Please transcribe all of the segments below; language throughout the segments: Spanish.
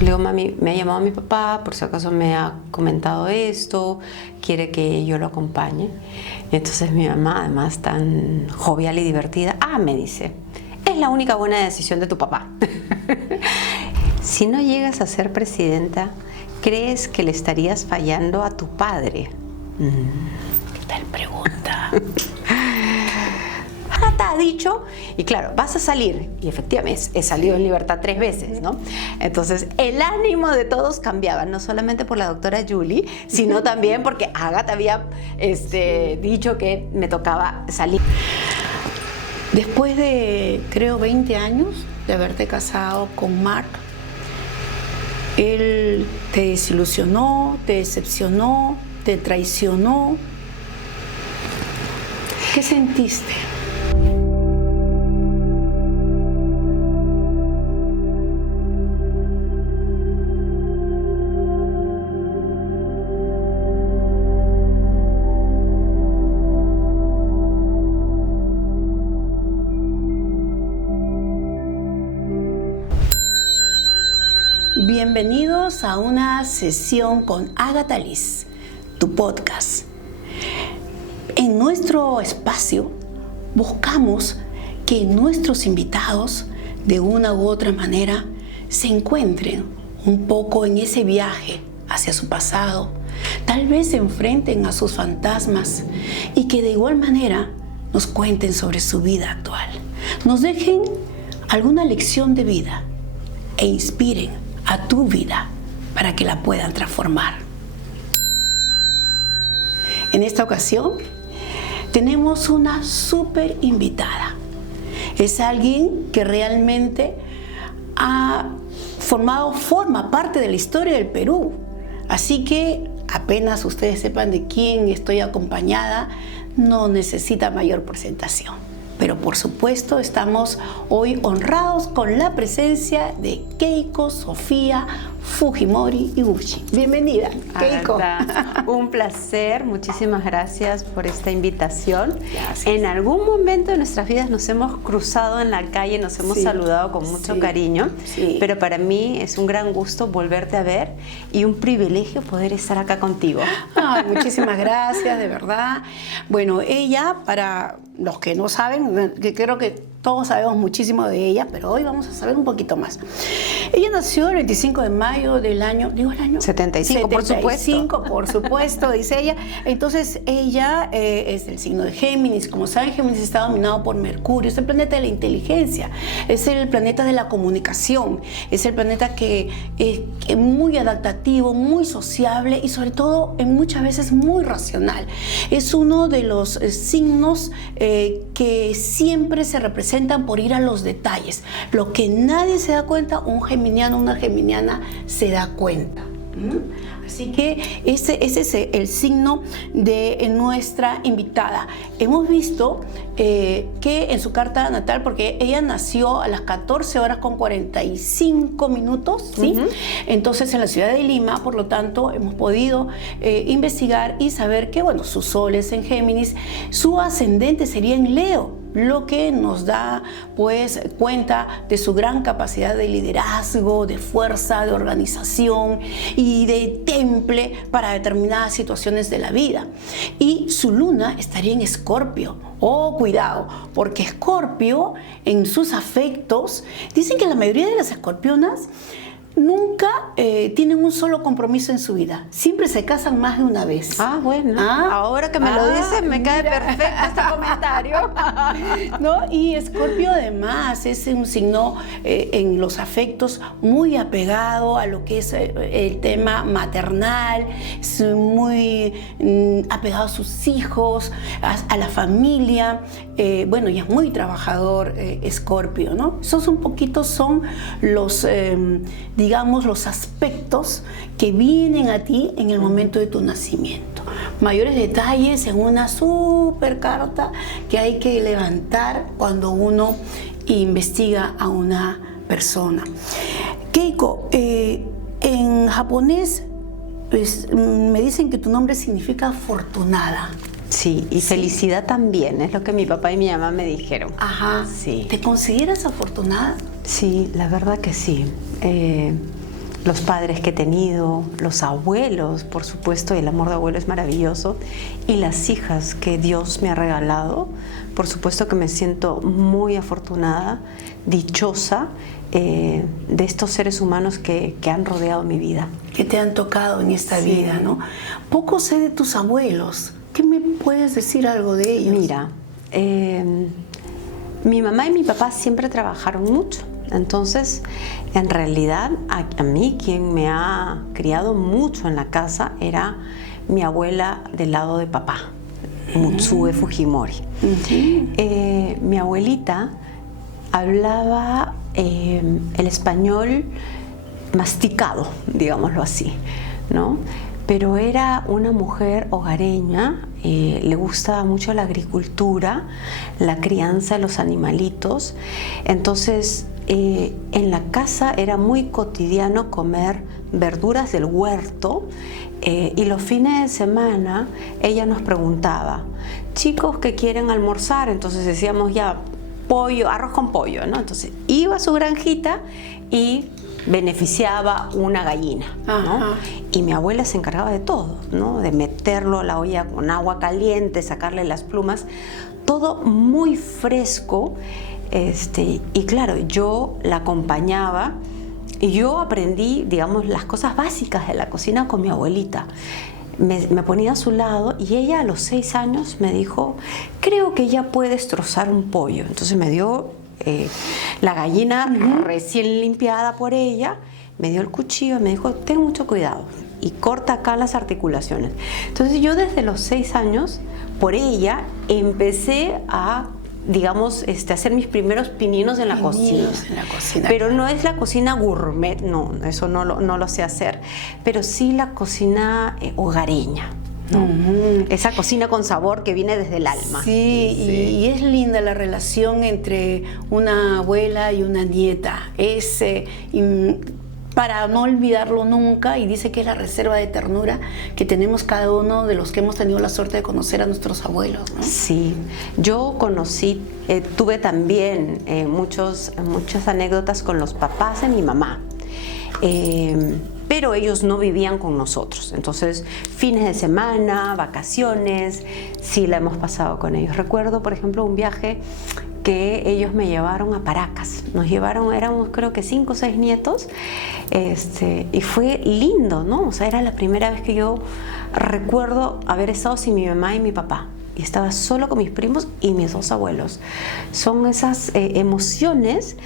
Le digo, mami, me ha llamado mi papá, por si acaso me ha comentado esto, quiere que yo lo acompañe. Y entonces mi mamá, además tan jovial y divertida, me dice, es la única buena decisión de tu papá. Si no llegas a ser presidenta, ¿crees que le estarías fallando a tu padre? ¿Qué tal pregunta? Te ha dicho, y claro, vas a salir, y efectivamente he salido en libertad 3 veces, ¿no? Entonces el ánimo de todos cambiaba, no solamente por la doctora Julie, sino también porque Agatha había dicho que me tocaba salir. Después de, creo, 20 años de haberte casado con Mark, él te desilusionó, te decepcionó, te traicionó. ¿Qué sentiste? Bienvenidos a una sesión con Agatha Liz, tu podcast. En nuestro espacio buscamos que nuestros invitados, de una u otra manera, se encuentren un poco en ese viaje hacia su pasado, tal vez se enfrenten a sus fantasmas y que de igual manera nos cuenten sobre su vida actual, nos dejen alguna lección de vida e inspiren a tu vida para que la puedan transformar. En esta ocasión tenemos una súper invitada. Es alguien que realmente forma parte de la historia del Perú. Así que apenas ustedes sepan de quién estoy acompañada, no necesita mayor presentación. Pero por supuesto estamos hoy honrados con la presencia de Keiko Sofía Fujimori Iguchi. Bienvenida, Keiko. Un placer, muchísimas gracias por esta invitación. Gracias. En algún momento de nuestras vidas nos hemos cruzado en la calle, nos hemos saludado con mucho cariño, pero para mí es un gran gusto volverte a ver y un privilegio poder estar acá contigo. Ay, muchísimas gracias, de verdad. Bueno, ella, para los que no saben, que creo que todos sabemos muchísimo de ella, pero hoy vamos a saber un poquito más. Ella nació el 25 de mayo del año, ¿digo el año? 75, por supuesto. 75, por supuesto, dice ella. Entonces, ella es del signo de Géminis. Como saben, Géminis está dominado por Mercurio. Es el planeta de la inteligencia, es el planeta de la comunicación, es el planeta que es muy adaptativo, muy sociable y sobre todo, muchas veces muy racional. Es uno de los signos que siempre se representan por ir a los detalles. Lo que nadie se da cuenta, un geminiano, una geminiana se da cuenta. Así que ese es el signo de nuestra invitada. Hemos visto que en su carta natal, porque ella nació a las 14 horas con 45 minutos, ¿sí? Entonces en la ciudad de Lima, por lo tanto, hemos podido investigar y saber que, bueno, su sol es en Géminis, su ascendente sería en Leo, lo que nos da pues cuenta de su gran capacidad de liderazgo, de fuerza, de organización y de temple para determinadas situaciones de la vida. Y su luna estaría en Escorpio. Oh, cuidado, porque Escorpio en sus afectos, dicen que la mayoría de las escorpionas nunca tienen un solo compromiso en su vida. Siempre se casan más de una vez. Bueno. Ahora que me lo dices, me cae perfecto este comentario. ¿No? Y Escorpio además es un signo en los afectos muy apegado a lo que es el tema maternal, es muy apegado a sus hijos, a la familia. Bueno, y es muy trabajador Escorpio, ¿no? Esos un poquito son los digamos, los aspectos que vienen a ti en el momento de tu nacimiento. Mayores detalles en una super carta que hay que levantar cuando uno investiga a una persona. Keiko, en japonés pues, me dicen que tu nombre significa afortunada. Sí, y felicidad también, es lo que mi papá y mi mamá me dijeron. Sí. ¿Te consideras afortunada? Sí, la verdad que sí. los padres que he tenido, los abuelos, por supuesto, el amor de abuelo es maravilloso, y las hijas que Dios me ha regalado. Por supuesto que me siento muy afortunada, dichosa de estos seres humanos que han rodeado mi vida. Que te han tocado en esta vida, ¿no? Poco sé de tus abuelos. ¿Qué me puedes decir algo de ellos? Mira, mi mamá y mi papá siempre trabajaron mucho. Entonces, en realidad, a mí quien me ha criado mucho en la casa era mi abuela del lado de papá, Mutsue Fujimori. Mi abuelita hablaba el español masticado, digámoslo así, ¿no? Pero era una mujer hogareña, le gustaba mucho la agricultura, la crianza de los animalitos. Entonces, en la casa era muy cotidiano comer verduras del huerto, y los fines de semana ella nos preguntaba, chicos, ¿qué quieren almorzar? Entonces decíamos ya, pollo, arroz con pollo, ¿no? Entonces iba a su granjita y beneficiaba una gallina, ¿no? Y mi abuela se encargaba de todo, ¿no? De meterlo a la olla con agua caliente, sacarle las plumas, todo muy fresco. Y claro, yo la acompañaba y yo aprendí, digamos, las cosas básicas de la cocina con mi abuelita. Me ponía a su lado y ella a los 6 años me dijo, creo que ya puedes trozar un pollo. Entonces me dio la gallina recién limpiada por ella, me dio el cuchillo y me dijo, ten mucho cuidado y corta acá las articulaciones. Entonces yo desde los 6 años, por ella, empecé a, digamos, hacer mis primeros pininos en la cocina. Pero no es la cocina gourmet, no, eso no lo sé hacer, pero sí la cocina hogareña, ¿no? Esa cocina con sabor que viene desde el alma. Sí, y es linda la relación entre una abuela y una nieta. Para no olvidarlo nunca, y dice que es la reserva de ternura que tenemos cada uno de los que hemos tenido la suerte de conocer a nuestros abuelos, ¿no? Sí, yo tuve también muchas anécdotas con los papás de mi mamá, pero ellos no vivían con nosotros. Entonces, fines de semana, vacaciones, sí la hemos pasado con ellos. Recuerdo, por ejemplo, un viaje que ellos me llevaron a Paracas. Nos llevaron, éramos creo que 5 o 6 nietos, y fue lindo, ¿no? O sea, era la primera vez que yo recuerdo haber estado sin mi mamá y mi papá. Y estaba solo con mis primos y mis 2 abuelos. Son esas emociones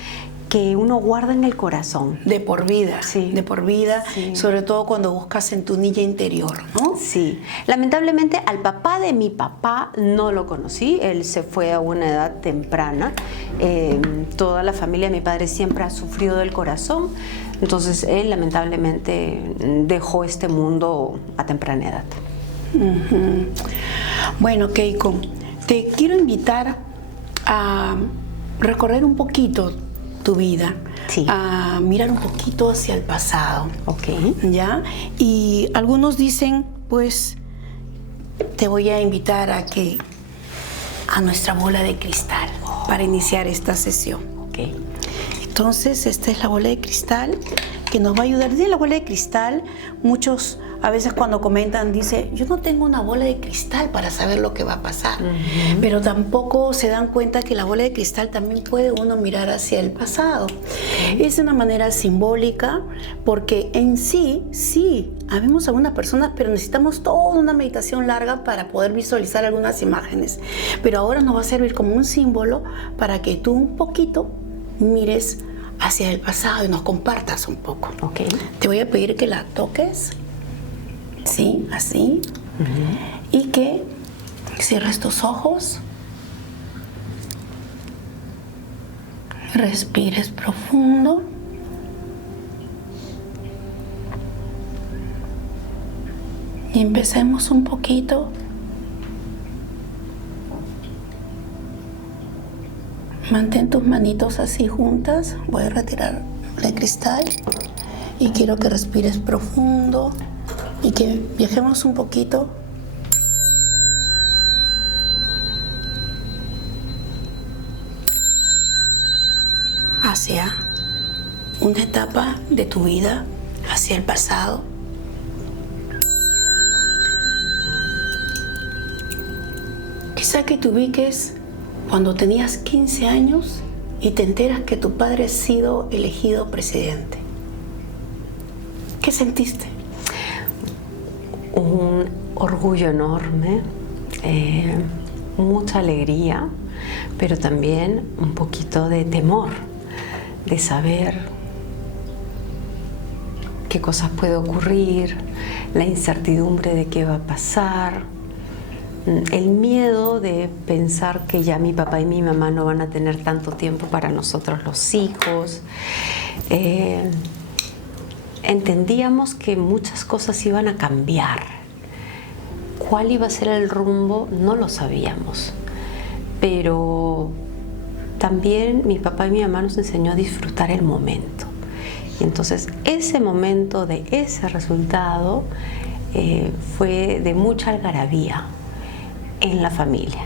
que uno guarda en el corazón. De por vida, sí. De por vida, sí. Sobre todo cuando buscas en tu niña interior, ¿no? Sí. Lamentablemente al papá de mi papá no lo conocí, él se fue a una edad temprana. Toda la familia de mi padre siempre ha sufrido del corazón, entonces él lamentablemente dejó este mundo a temprana edad. Bueno, Keiko, te quiero invitar a recorrer un poquito tu vida, sí. A mirar un poquito hacia el pasado. Ok. ¿Ya? Y algunos dicen, pues, te voy a invitar a nuestra bola de cristal para iniciar esta sesión. Ok. Entonces, esta es la bola de cristal que nos va a ayudar. Desde la bola de cristal, muchos a veces cuando comentan, dice, yo no tengo una bola de cristal para saber lo que va a pasar. Pero tampoco se dan cuenta que la bola de cristal también puede uno mirar hacia el pasado. Es de una manera simbólica, porque en sí, habemos algunas personas, pero necesitamos toda una meditación larga para poder visualizar algunas imágenes. Pero ahora nos va a servir como un símbolo para que tú un poquito mires hacia el pasado y nos compartas un poco. Okay. Te voy a pedir que la toques. Sí, así. Y que cierres tus ojos. Respires profundo. Y empecemos un poquito. Mantén tus manitos así juntas. Voy a retirar el cristal. Y quiero que respires profundo. Y que viajemos un poquito hacia una etapa de tu vida hacia el pasado. Quizá que te ubiques cuando tenías 15 años y te enteras que tu padre ha sido elegido presidente. ¿Qué sentiste? Un orgullo enorme, mucha alegría, pero también un poquito de temor, de saber qué cosas puede ocurrir, la incertidumbre de qué va a pasar, el miedo de pensar que ya mi papá y mi mamá no van a tener tanto tiempo para nosotros los hijos. Entendíamos que muchas cosas iban a cambiar. ¿Cuál iba a ser el rumbo? No lo sabíamos. Pero también mi papá y mi mamá nos enseñó a disfrutar el momento. Y entonces ese momento de ese resultado fue de mucha algarabía en la familia.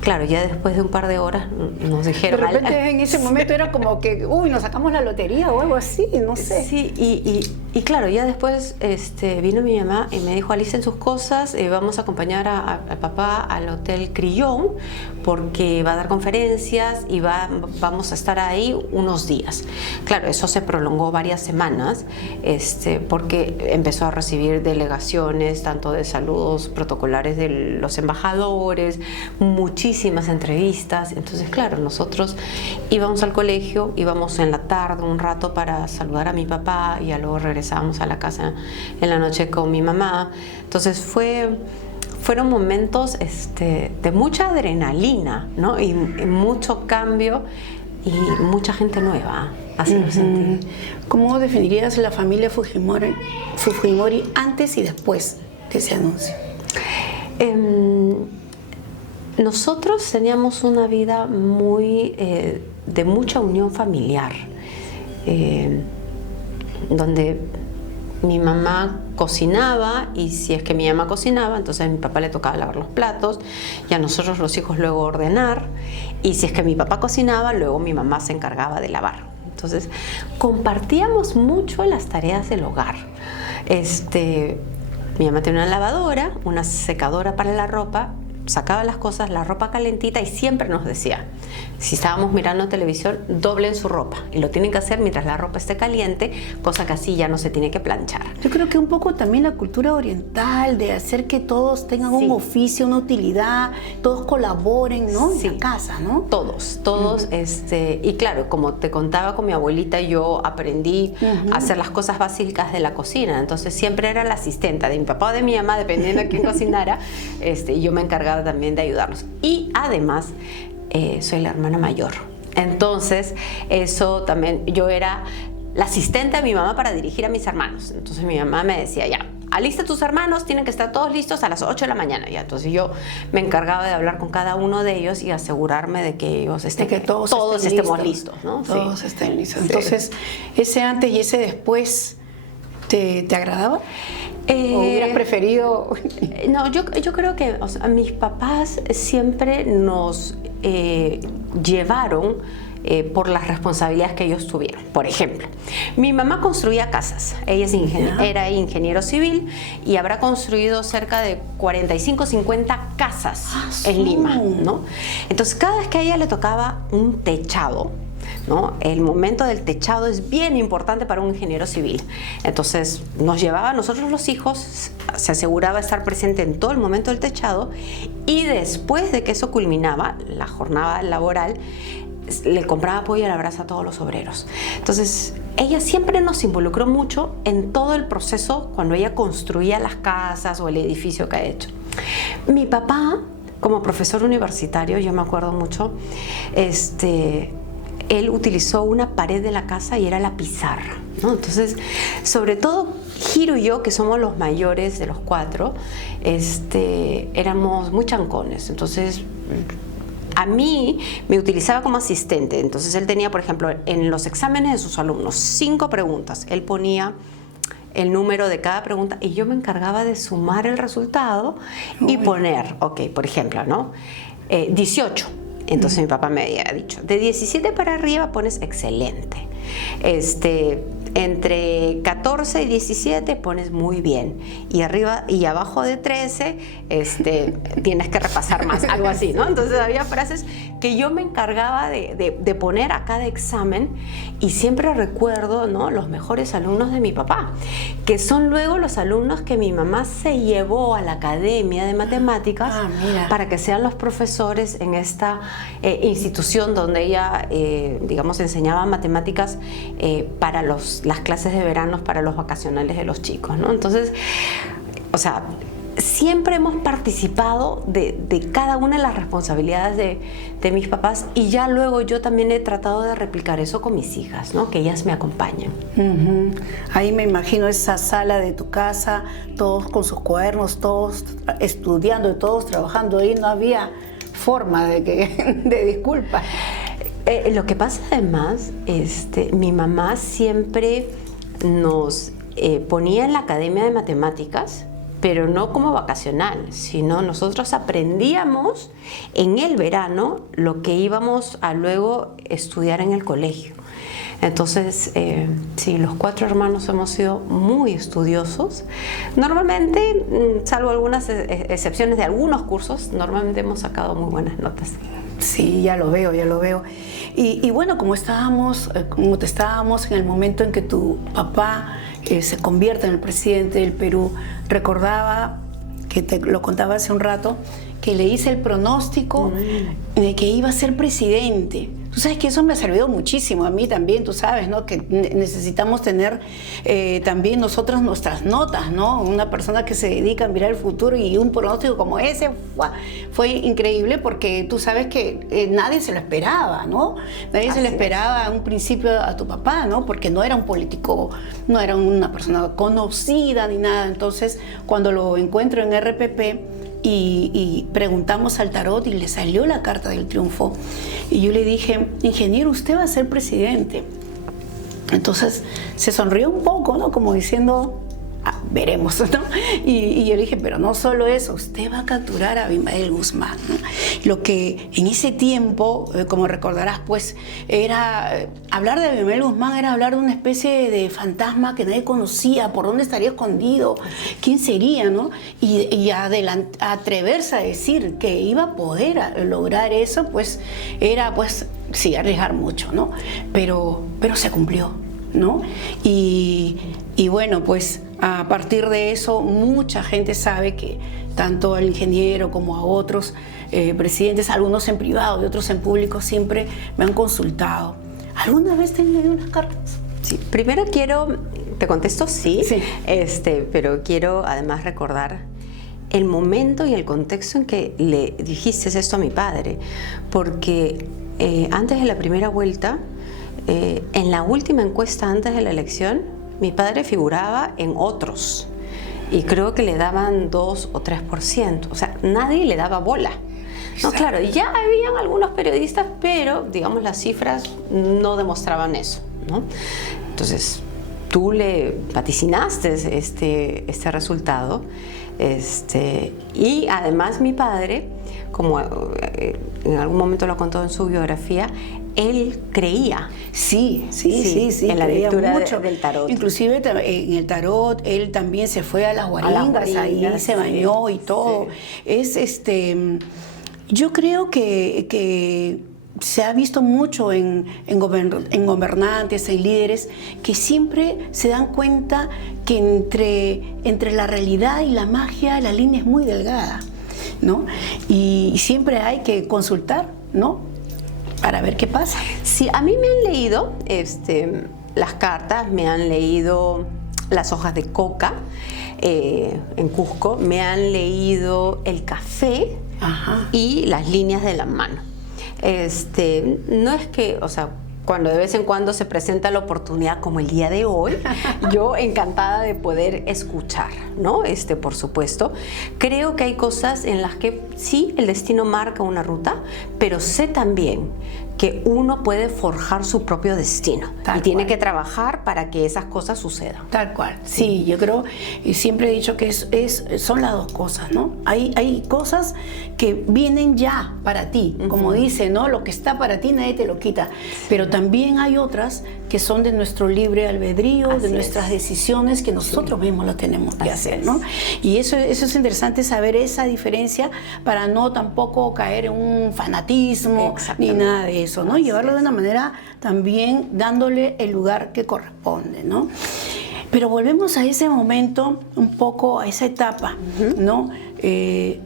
Claro, ya después de un par de horas nos dijeron... De repente en ese momento era como que, uy, nos sacamos la lotería o algo así, no sé. Sí, y claro, ya después vino mi mamá y me dijo, alisten sus cosas, vamos a acompañar al papá al Hotel Crillon porque va a dar conferencias y vamos a estar ahí unos días. Claro, eso se prolongó varias semanas porque empezó a recibir delegaciones, tanto de saludos protocolares de los embajadores, muchísimas entrevistas. Entonces, claro, nosotros íbamos al colegio, íbamos en la tarde un rato para saludar a mi papá y luego regresábamos a la casa en la noche con mi mamá. Entonces fueron momentos de mucha adrenalina, ¿no? Y mucho cambio y mucha gente nueva. Así lo sentí. ¿Cómo definirías la familia Fujimori antes y después de ese anuncio? Nosotros teníamos una vida muy de mucha unión familiar, donde mi mamá cocinaba y si es que mi mamá cocinaba, entonces a mi papá le tocaba lavar los platos y a nosotros los hijos luego ordenar, y si es que mi papá cocinaba, luego mi mamá se encargaba de lavar. Entonces compartíamos mucho las tareas del hogar. Mi mamá tenía una lavadora, una secadora para la ropa, sacaba las cosas, la ropa calentita, y siempre nos decía, si estábamos mirando televisión, doblen su ropa y lo tienen que hacer mientras la ropa esté caliente, cosa que así ya no se tiene que planchar. Yo creo que un poco también la cultura oriental de hacer que todos tengan un oficio, una utilidad, todos colaboren, ¿no? Sí. En la casa, ¿no? Todos. Y claro, como te contaba con mi abuelita, yo aprendí a hacer las cosas básicas de la cocina, entonces siempre era la asistenta de mi papá o de mi mamá, dependiendo de quién cocinara, y yo me encargaba también de ayudarlos. Y además soy la hermana mayor, entonces eso también, yo era la asistente de mi mamá para dirigir a mis hermanos. Entonces mi mamá me decía, ya, alista a tus hermanos, tienen que estar todos listos a las 8 de la mañana. Ya, entonces yo me encargaba de hablar con cada uno de ellos y asegurarme de que ellos todos estemos listos, ¿no? Todos estén listos. Entonces, ese antes y ese después, ¿te agradaba? ¿O hubieras preferido? No, yo creo que mis papás siempre nos llevaron por las responsabilidades que ellos tuvieron. Por ejemplo, mi mamá construía casas. Ella era ingeniero civil y habrá construido cerca de 45, 50 casas en Lima, ¿no? Entonces, cada vez que a ella le tocaba un techado, ¿no? El momento del techado es bien importante para un ingeniero civil. Entonces nos llevaba a nosotros los hijos, se aseguraba estar presente en todo el momento del techado, y después de que eso culminaba, la jornada laboral, le compraba pollo a la brasa a todos los obreros. Entonces ella siempre nos involucró mucho en todo el proceso cuando ella construía las casas o el edificio que ha hecho. Mi papá, como profesor universitario, yo me acuerdo mucho, él utilizó una pared de la casa y era la pizarra, ¿no? Entonces, sobre todo Hiro y yo, que somos los mayores de los cuatro, éramos muy chancones. Entonces, a mí me utilizaba como asistente. Entonces, él tenía, por ejemplo, en los exámenes de sus alumnos, 5 preguntas. Él ponía el número de cada pregunta y yo me encargaba de sumar el resultado y poner, por ejemplo, ¿no? 18. Entonces mi papá me había dicho, de 17 para arriba pones excelente. Entre 14 y 17 pones muy bien, y arriba y abajo de 13 tienes que repasar más, algo así, ¿no? Entonces había frases que yo me encargaba de poner a cada examen, y siempre recuerdo, ¿no?, los mejores alumnos de mi papá, que son luego los alumnos que mi mamá se llevó a la Academia de Matemáticas para que sean los profesores en esta institución donde ella, digamos, enseñaba matemáticas para las clases de verano, para los vacacionales de los chicos, ¿no? Entonces, o sea, siempre hemos participado de cada una de las responsabilidades de mis papás, y ya luego yo también he tratado de replicar eso con mis hijas, ¿no?, que ellas me acompañen. Ahí me imagino esa sala de tu casa, todos con sus cuadernos, todos estudiando, todos trabajando. Ahí no había forma de disculpa. Lo que pasa además, mi mamá siempre nos ponía en la Academia de Matemáticas, pero no como vacacional, sino nosotros aprendíamos en el verano lo que íbamos a luego estudiar en el colegio. Entonces, sí, los 4 hermanos hemos sido muy estudiosos. Normalmente, salvo algunas excepciones de algunos cursos, normalmente hemos sacado muy buenas notas. Sí, ya lo veo, ya lo veo. Y bueno, como te estábamos en el momento en que tu papá se convierte en el presidente del Perú, recordaba, que te lo contaba hace un rato, que le hice el pronóstico de que iba a ser presidente. Tú sabes que eso me ha servido muchísimo a mí también, tú sabes, ¿no?, que necesitamos tener también nosotros nuestras notas, ¿no? Una persona que se dedica a mirar el futuro, y un pronóstico como ese fue increíble, porque tú sabes que nadie se lo esperaba, ¿no? Nadie se lo esperaba a un principio a tu papá, ¿no? Porque no era un político, no era una persona conocida ni nada. Entonces, cuando lo encuentro en RPP, y preguntamos al tarot y le salió la carta del triunfo, y yo le dije: ingeniero, usted va a ser presidente. Entonces se sonrió un poco, ¿no?, como diciendo: veremos, ¿no? Y yo le dije: pero no solo eso, usted va a capturar a Abimael Guzmán, ¿no? Lo que en ese tiempo, como recordarás, pues era hablar de Abimael Guzmán, era hablar de una especie de fantasma que nadie conocía, por dónde estaría escondido, quién sería, ¿no? Y atreverse a decir que iba a poder lograr eso, pues era, pues sí, arriesgar mucho, ¿no? Pero se cumplió, ¿no? Y bueno, pues a partir de eso, mucha gente sabe que tanto al ingeniero como a otros presidentes, algunos en privado y otros en público, siempre me han consultado. ¿Alguna vez te han leído las cartas? Sí, primero te contesto sí. Pero quiero además recordar el momento y el contexto en que le dijiste esto a mi padre, porque antes de la primera vuelta, en la última encuesta antes de la elección, mi padre figuraba en otros, y creo que le daban 2 o 3%, o sea, nadie le daba bola. No, claro, ya habían algunos periodistas, pero digamos las cifras no demostraban eso, ¿no? Entonces, tú le vaticinaste este resultado, y además mi padre, como en algún momento lo contó en su biografía, él creía. Sí, en la lectura del tarot. Inclusive en el tarot, él también se fue a las guaringas, ahí se bañó y todo. Sí. Yo creo que se ha visto mucho en gobernantes, en líderes, que siempre se dan cuenta que entre la realidad y la magia la línea es muy delgada, ¿no? Y siempre hay que consultar, ¿no?, para ver qué pasa. Sí, a mí me han leído las cartas, me han leído las hojas de coca en Cusco, me han leído el café. Ajá. Y las líneas de la mano. No es que, o sea, cuando de vez en cuando se presenta la oportunidad como el día de hoy, yo encantada de poder escuchar, ¿no? Por supuesto. Creo que hay cosas en las que sí, el destino marca una ruta, pero sé también que uno puede forjar su propio destino y tiene que trabajar para que esas cosas sucedan. Tal cual, sí, yo creo, y siempre he dicho que son las dos cosas, ¿no? Hay cosas que vienen ya para ti, como dice, ¿no? Lo que está para ti nadie te lo quita, pero también hay otras que son de nuestro libre albedrío, de nuestras decisiones que nosotros mismos lo tenemos que hacer, ¿no? Y eso es interesante saber esa diferencia para no tampoco caer en un fanatismo ni nada de eso, ¿no? Llevarlo de una manera también dándole el lugar que corresponde, ¿no? Pero volvemos a ese momento, un poco a esa etapa, ¿no?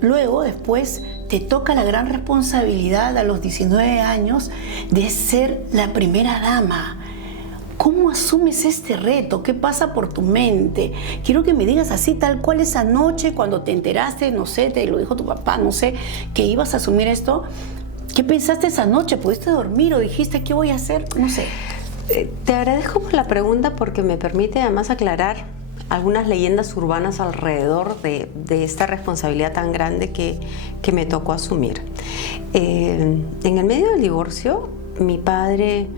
Luego, después, te toca la gran responsabilidad a los 19 años de ser la primera dama. ¿Cómo asumes este reto? ¿Qué pasa por tu mente? Quiero que me digas así, tal cual esa noche, cuando te enteraste, no sé, te lo dijo tu papá, no sé, que ibas a asumir esto. ¿Qué pensaste esa noche? ¿Pudiste dormir o dijiste qué voy a hacer? No sé. Te agradezco por la pregunta porque me permite además aclarar algunas leyendas urbanas alrededor de esta responsabilidad tan grande que me tocó asumir. En el medio del divorcio, mi padre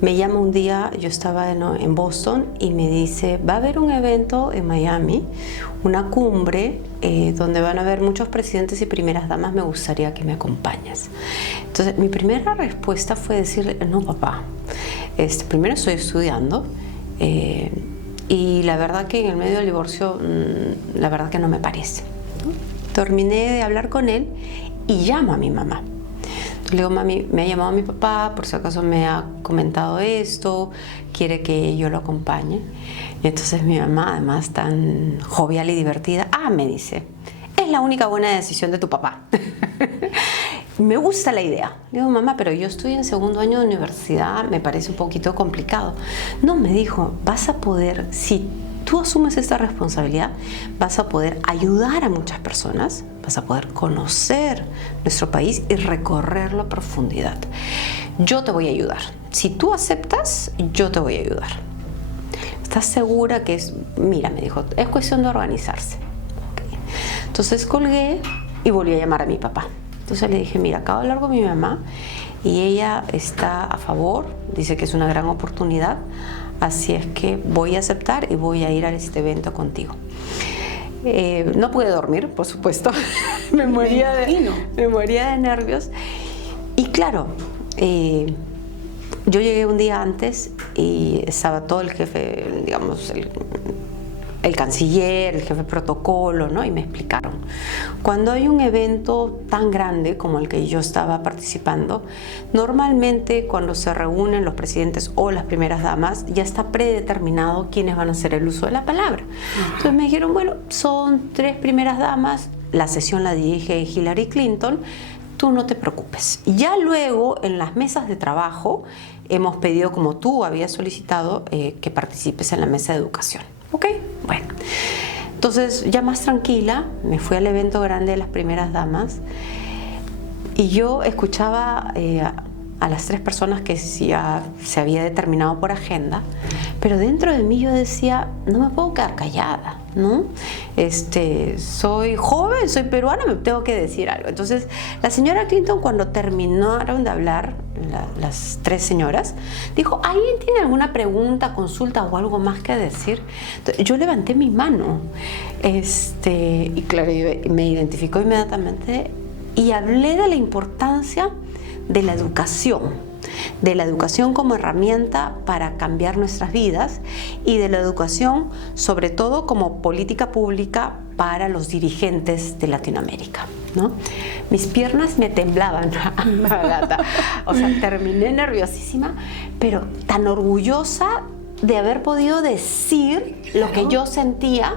me llama un día, yo estaba en Boston, y me dice, va a haber un evento en Miami, una cumbre, donde van a haber muchos presidentes y primeras damas, me gustaría que me acompañes. Entonces, mi primera respuesta fue decirle, no, papá, primero estoy estudiando, y la verdad que en el medio del divorcio, la verdad que no me parece, ¿no? Terminé de hablar con él y llamo a mi mamá. Le digo, mami, me ha llamado mi papá, por si acaso me ha comentado esto, quiere que yo lo acompañe. Y entonces mi mamá, además tan jovial y divertida, me dice, es la única buena decisión de tu papá. Me gusta la idea. Le digo, mamá, pero yo estoy en segundo año de universidad, me parece un poquito complicado. No, me dijo, vas a poder, si tú asumes esta responsabilidad, vas a poder ayudar a muchas personas, vas a poder conocer nuestro país y recorrerlo a profundidad. Yo te voy a ayudar. Si tú aceptas, yo te voy a ayudar. ¿Estás segura que es? Mira, me dijo, es cuestión de organizarse. Okay. Entonces colgué y volví a llamar a mi papá. Entonces le dije, mira, acabo de hablar con mi mamá y ella está a favor, dice que es una gran oportunidad, así es que voy a aceptar y voy a ir a este evento contigo. No pude dormir, por supuesto, me moría de nervios. Y claro, yo llegué un día antes y estaba todo el jefe, digamos, el canciller, el jefe de protocolo, ¿no? Y me explicaron. Cuando hay un evento tan grande como el que yo estaba participando, normalmente cuando se reúnen los presidentes o las primeras damas, ya está predeterminado quiénes van a hacer el uso de la palabra. Entonces me dijeron, bueno, son 3 primeras damas, la sesión la dirige Hillary Clinton, tú no te preocupes. Ya luego, en las mesas de trabajo, hemos pedido, como tú habías solicitado, que participes en la mesa de educación. Ok, bueno. Entonces, ya más tranquila, me fui al evento grande de las primeras damas y yo escuchaba a las 3 personas que ya se había determinado por agenda, pero dentro de mí yo decía, no me puedo quedar callada, ¿no? Soy joven, soy peruana, me tengo que decir algo. Entonces, la señora Clinton, cuando terminaron de hablar, las 3 señoras, dijo, ¿alguien tiene alguna pregunta, consulta o algo más que decir? Entonces, yo levanté mi mano, y claro, me identificó inmediatamente y hablé de la importancia de la educación como herramienta para cambiar nuestras vidas y de la educación sobre todo como política pública para los dirigentes de Latinoamérica, ¿no? Mis piernas me temblaban, Agata. O sea, terminé nerviosísima, pero tan orgullosa de haber podido decir lo que yo sentía,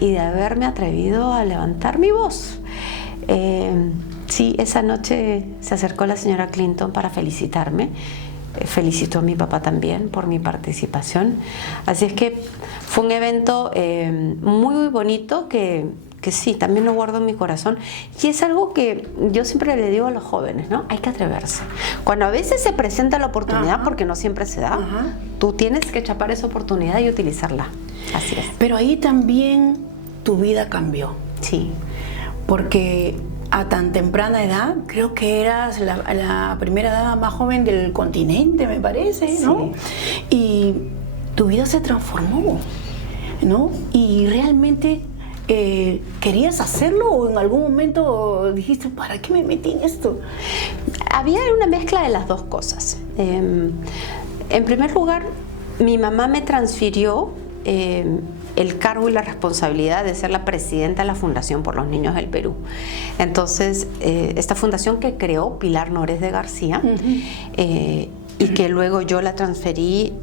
y de haberme atrevido a levantar mi voz. Sí, esa noche se acercó la señora Clinton para felicitarme. Felicitó a mi papá también por mi participación. Así es que fue un evento muy bonito que sí, también lo guardo en mi corazón. Y es algo que yo siempre le digo a los jóvenes, ¿no? Hay que atreverse. Cuando a veces se presenta la oportunidad, porque no siempre se da, tú tienes que chapar esa oportunidad y utilizarla. Así es. Pero ahí también tu vida cambió. Sí. Porque a tan temprana edad. Creo que eras la primera dama más joven del continente, me parece, ¿no? Sí. Y tu vida se transformó, ¿no? Y realmente ¿querías hacerlo o en algún momento dijiste, ¿para qué me metí en esto? Había una mezcla de las dos cosas. En primer lugar, mi mamá me transfirió el cargo y la responsabilidad de ser la presidenta de la Fundación por los Niños del Perú. Entonces, esta fundación que creó Pilar Nores de García, y que luego yo la transferí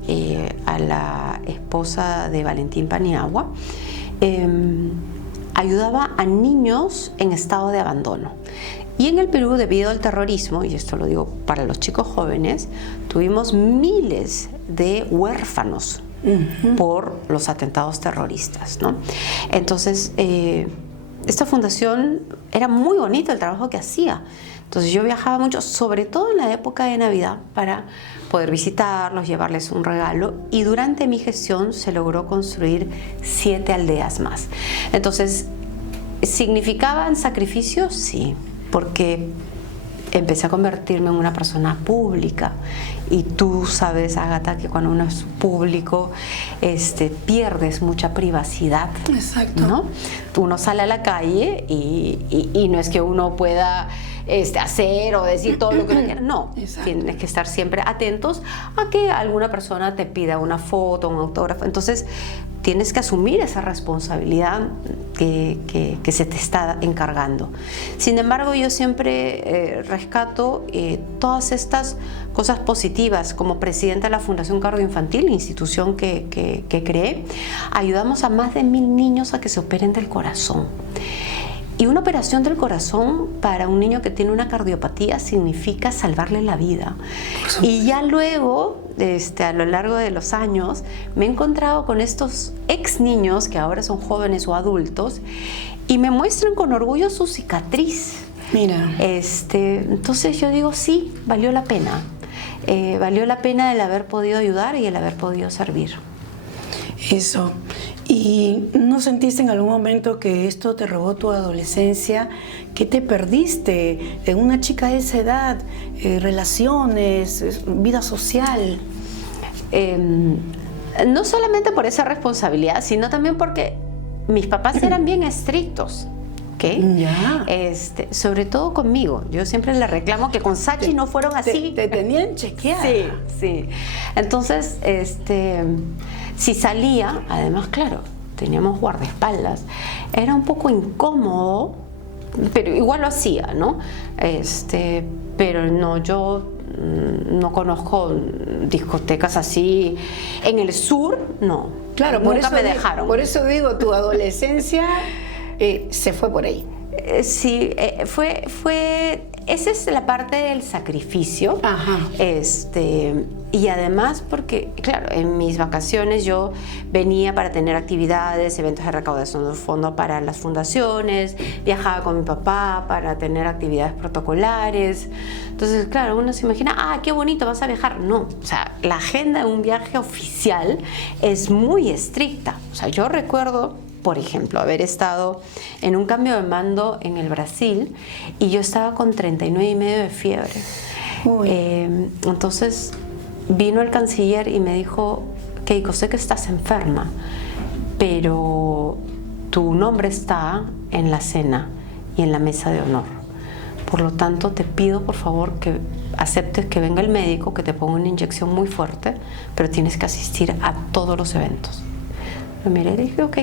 a la esposa de Valentín Paniagua, ayudaba a niños en estado de abandono. Y en el Perú, debido al terrorismo, y esto lo digo para los chicos jóvenes, tuvimos miles de huérfanos por los atentados terroristas, ¿no? Entonces, esta fundación era muy bonito el trabajo que hacía. Entonces yo viajaba mucho, sobre todo en la época de Navidad, para poder visitarlos, llevarles un regalo, y durante mi gestión se logró construir 7 aldeas más. Entonces, ¿significaban sacrificios? Sí, porque empecé a convertirme en una persona pública, y tú sabes, Ágata, que cuando uno es público pierdes mucha privacidad. Exacto. ¿No? Uno sale a la calle y no es que uno pueda hacer o decir todo lo que uno quiera. No, exacto. Tienes que estar siempre atentos a que alguna persona te pida una foto, un autógrafo. Entonces tienes que asumir esa responsabilidad que se te está encargando. Sin embargo, yo siempre rescato todas estas cosas positivas. Como presidenta de la Fundación Cardioinfantil, institución que creé, ayudamos a más de 1000 niños a que se operen del corazón. Y una operación del corazón para un niño que tiene una cardiopatía significa salvarle la vida. Y ya luego, a lo largo de los años, me he encontrado con estos ex niños que ahora son jóvenes o adultos y me muestran con orgullo su cicatriz. Mira. Entonces yo digo, sí, valió la pena. Valió la pena el haber podido ayudar y el haber podido servir. Eso. ¿Y no sentiste en algún momento que esto te robó tu adolescencia? ¿Qué te perdiste en una chica de esa edad? Relaciones, vida social. No solamente por esa responsabilidad, sino también porque mis papás eran bien estrictos. ¿Okay? Ya. Sobre todo conmigo. Yo siempre le reclamo que con Sachi no fueron así. Te tenían chequeada. Sí, sí. Entonces, si salía, además, claro, teníamos guardaespaldas, era un poco incómodo, pero igual lo hacía, ¿no? Pero no, yo no conozco discotecas así. En el sur, no. Claro, nunca me dejaron. Por eso digo, tu adolescencia se fue por ahí. Sí, esa es la parte del sacrificio. Ajá. Y además porque, claro, en mis vacaciones yo venía para tener actividades, eventos de recaudación de fondos para las fundaciones, viajaba con mi papá para tener actividades protocolares. Entonces, claro, uno se imagina, qué bonito, vas a viajar. No, o sea, la agenda de un viaje oficial es muy estricta. O sea, yo recuerdo, por ejemplo, haber estado en un cambio de mando en el Brasil y yo estaba con 39,5 de fiebre. Entonces vino el canciller y me dijo, Keiko, sé que estás enferma, pero tu nombre está en la cena y en la mesa de honor. Por lo tanto, te pido por favor que aceptes que venga el médico, que te ponga una inyección muy fuerte, pero tienes que asistir a todos los eventos. Lo miré y dije, ok.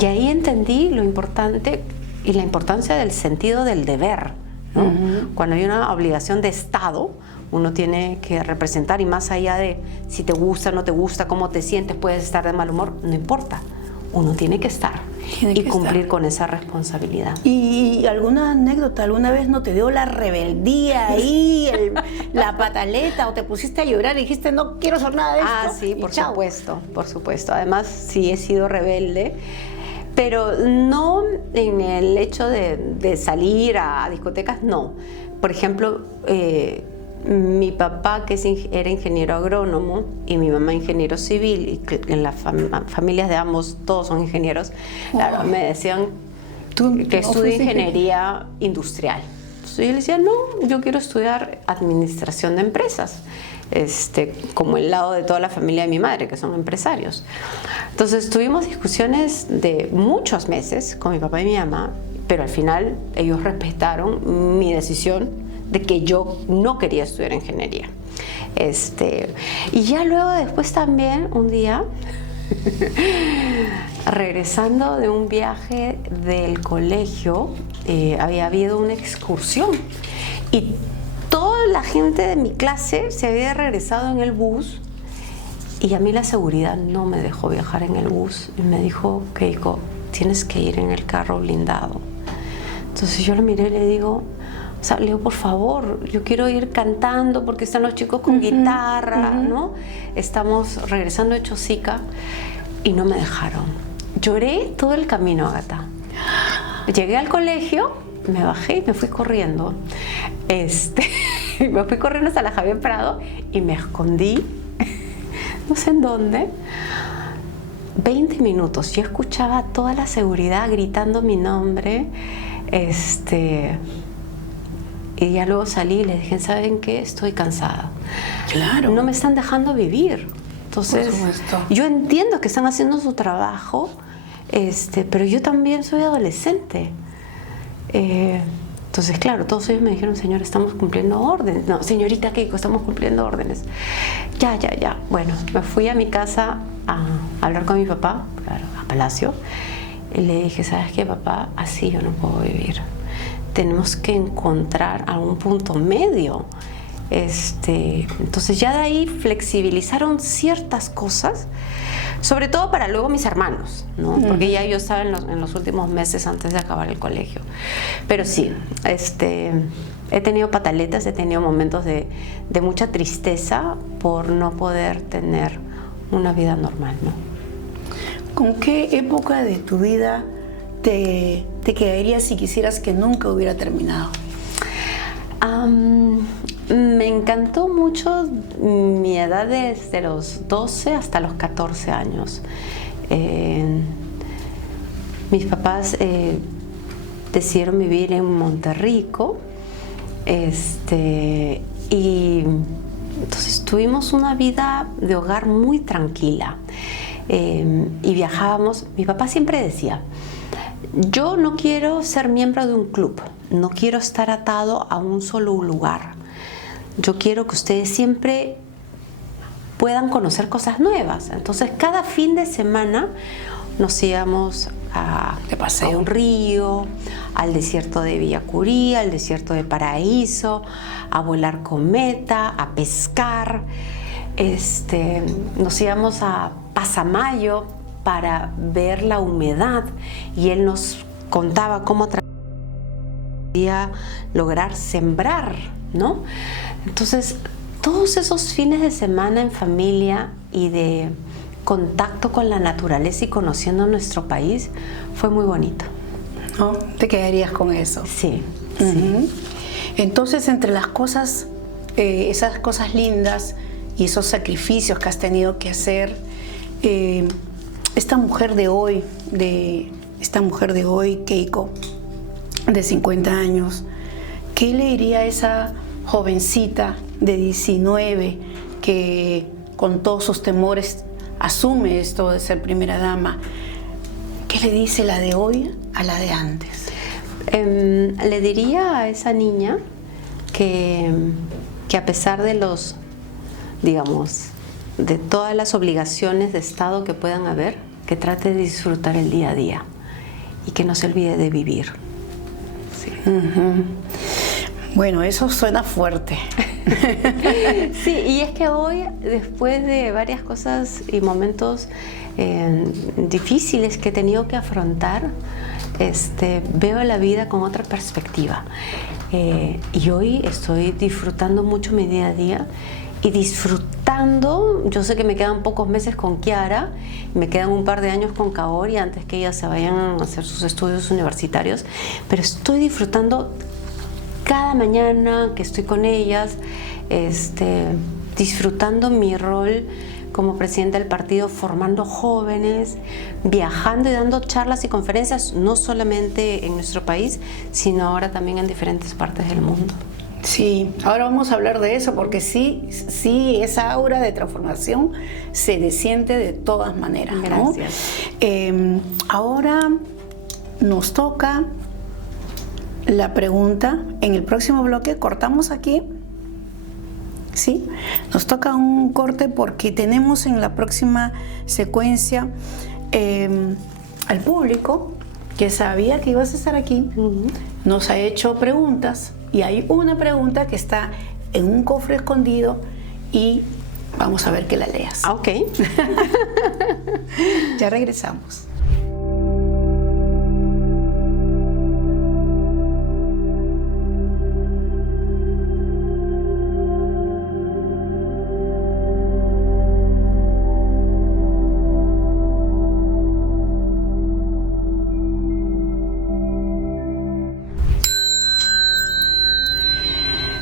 Y ahí entendí lo importante y la importancia del sentido del deber, ¿no? Cuando hay una obligación de Estado, uno tiene que representar, y más allá de si te gusta, no te gusta, cómo te sientes, puedes estar de mal humor, no importa. Uno tiene que estar y cumplir con esa responsabilidad. ¿Y alguna anécdota? ¿Alguna vez no te dio la rebeldía ahí, la pataleta, o te pusiste a llorar y dijiste, no quiero hacer nada de esto? Sí, por supuesto, por supuesto. Además, sí he sido rebelde, pero no en el hecho de salir a discotecas, no. Por ejemplo, mi papá, que era ingeniero agrónomo, y mi mamá ingeniero civil, y en las familias de ambos todos son ingenieros, claro, me decían, que estudie ingeniería industrial. Entonces yo le decía, no, yo quiero estudiar administración de empresas, como el lado de toda la familia de mi madre, que son empresarios. Entonces tuvimos discusiones de muchos meses con mi papá y mi mamá, pero al final ellos respetaron mi decisión de que yo no quería estudiar ingeniería. Y ya luego después también, un día, regresando de un viaje del colegio, había habido una excursión y toda la gente de mi clase se había regresado en el bus y a mí la seguridad no me dejó viajar en el bus y me dijo, Keiko, tienes que ir en el carro blindado. Entonces yo lo miré y le digo, Leo, por favor, yo quiero ir cantando porque están los chicos con guitarra, ¿no? Estamos regresando de Chosica y no me dejaron. Lloré todo el camino, Ágata. Llegué al colegio, me bajé y me fui corriendo. Me fui corriendo hasta la Javier Prado y me escondí, no sé en dónde. 20 minutos, yo escuchaba toda la seguridad gritando mi nombre. Y ya luego salí y les dije, ¿saben qué? Estoy cansada. Claro. No me están dejando vivir. Entonces, yo entiendo que están haciendo su trabajo, pero yo también soy adolescente. Entonces, claro, todos ellos me dijeron, señor, estamos cumpliendo órdenes. No, señorita Keiko, estamos cumpliendo órdenes. Ya. Bueno, me fui a mi casa a hablar con mi papá, claro, a Palacio. Y le dije, ¿sabes qué, papá? Así yo no puedo vivir. Tenemos que encontrar algún punto medio. Entonces ya de ahí flexibilizaron ciertas cosas, sobre todo para luego mis hermanos, ¿no? Porque ya yo estaba en los últimos meses antes de acabar el colegio. Pero sí, he tenido pataletas, he tenido momentos de mucha tristeza por no poder tener una vida normal, ¿no? ¿Con qué época de tu vida te quedarías si quisieras que nunca hubiera terminado? Me encantó mucho mi edad desde los 12 hasta los 14 años. Mis papás decidieron vivir en Monterrico, y entonces tuvimos una vida de hogar muy tranquila, y viajábamos. Mi papá siempre decía, yo no quiero ser miembro de un club, no quiero estar atado a un solo lugar. Yo quiero que ustedes siempre puedan conocer cosas nuevas. Entonces, cada fin de semana nos íbamos a un río, al desierto de Villacurí, al desierto de Paraíso, a volar cometa, a pescar. Nos íbamos a Pasamayo para ver la humedad y él nos contaba cómo podía lograr sembrar, ¿no? Entonces, todos esos fines de semana en familia y de contacto con la naturaleza y conociendo nuestro país fue muy bonito. ¿No? ¿Te quedarías con eso? Sí, sí. Entonces, entre las cosas, esas cosas lindas y esos sacrificios que has tenido que hacer, esta mujer de hoy, Keiko, de 50 años, ¿qué le diría a esa jovencita de 19 que con todos sus temores asume esto de ser primera dama? ¿Qué le dice la de hoy a la de antes? Le diría a esa niña que a pesar de los, digamos, de todas las obligaciones de Estado que puedan haber, que trate de disfrutar el día a día y que no se olvide de vivir. Sí. Bueno, eso suena fuerte. Sí, y es que hoy, después de varias cosas y momentos difíciles que he tenido que afrontar, veo la vida con otra perspectiva. Y hoy estoy disfrutando mucho mi día a día y disfrutando. Yo sé que me quedan pocos meses con Kiara, me quedan un par de años con Kaori antes que ellas se vayan a hacer sus estudios universitarios, pero estoy disfrutando cada mañana que estoy con ellas, disfrutando mi rol como presidenta del partido, formando jóvenes, viajando y dando charlas y conferencias, no solamente en nuestro país, sino ahora también en diferentes partes del mundo. Sí, ahora vamos a hablar de eso porque sí, esa aura de transformación se desciende de todas maneras, ¿no? Gracias. Ahora nos toca la pregunta. En el próximo bloque cortamos aquí. Sí, nos toca un corte porque tenemos en la próxima secuencia al público que sabía que ibas a estar aquí. Nos ha hecho preguntas. Y hay una pregunta que está en un cofre escondido y vamos a ver que la leas. Ok. Ya regresamos.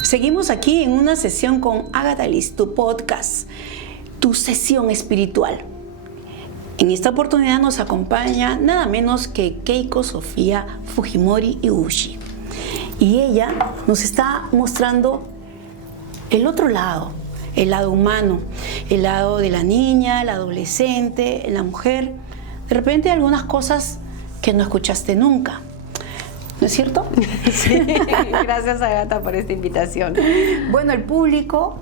Seguimos aquí en una sesión con Agatha Liz, tu podcast, tu sesión espiritual. En esta oportunidad nos acompaña nada menos que Keiko Sofía Fujimori Ibushi. Y ella nos está mostrando el otro lado, el lado humano, el lado de la niña, la adolescente, la mujer. De repente algunas cosas que no escuchaste nunca. ¿No es cierto? Sí, gracias Agatha por esta invitación. Bueno, el público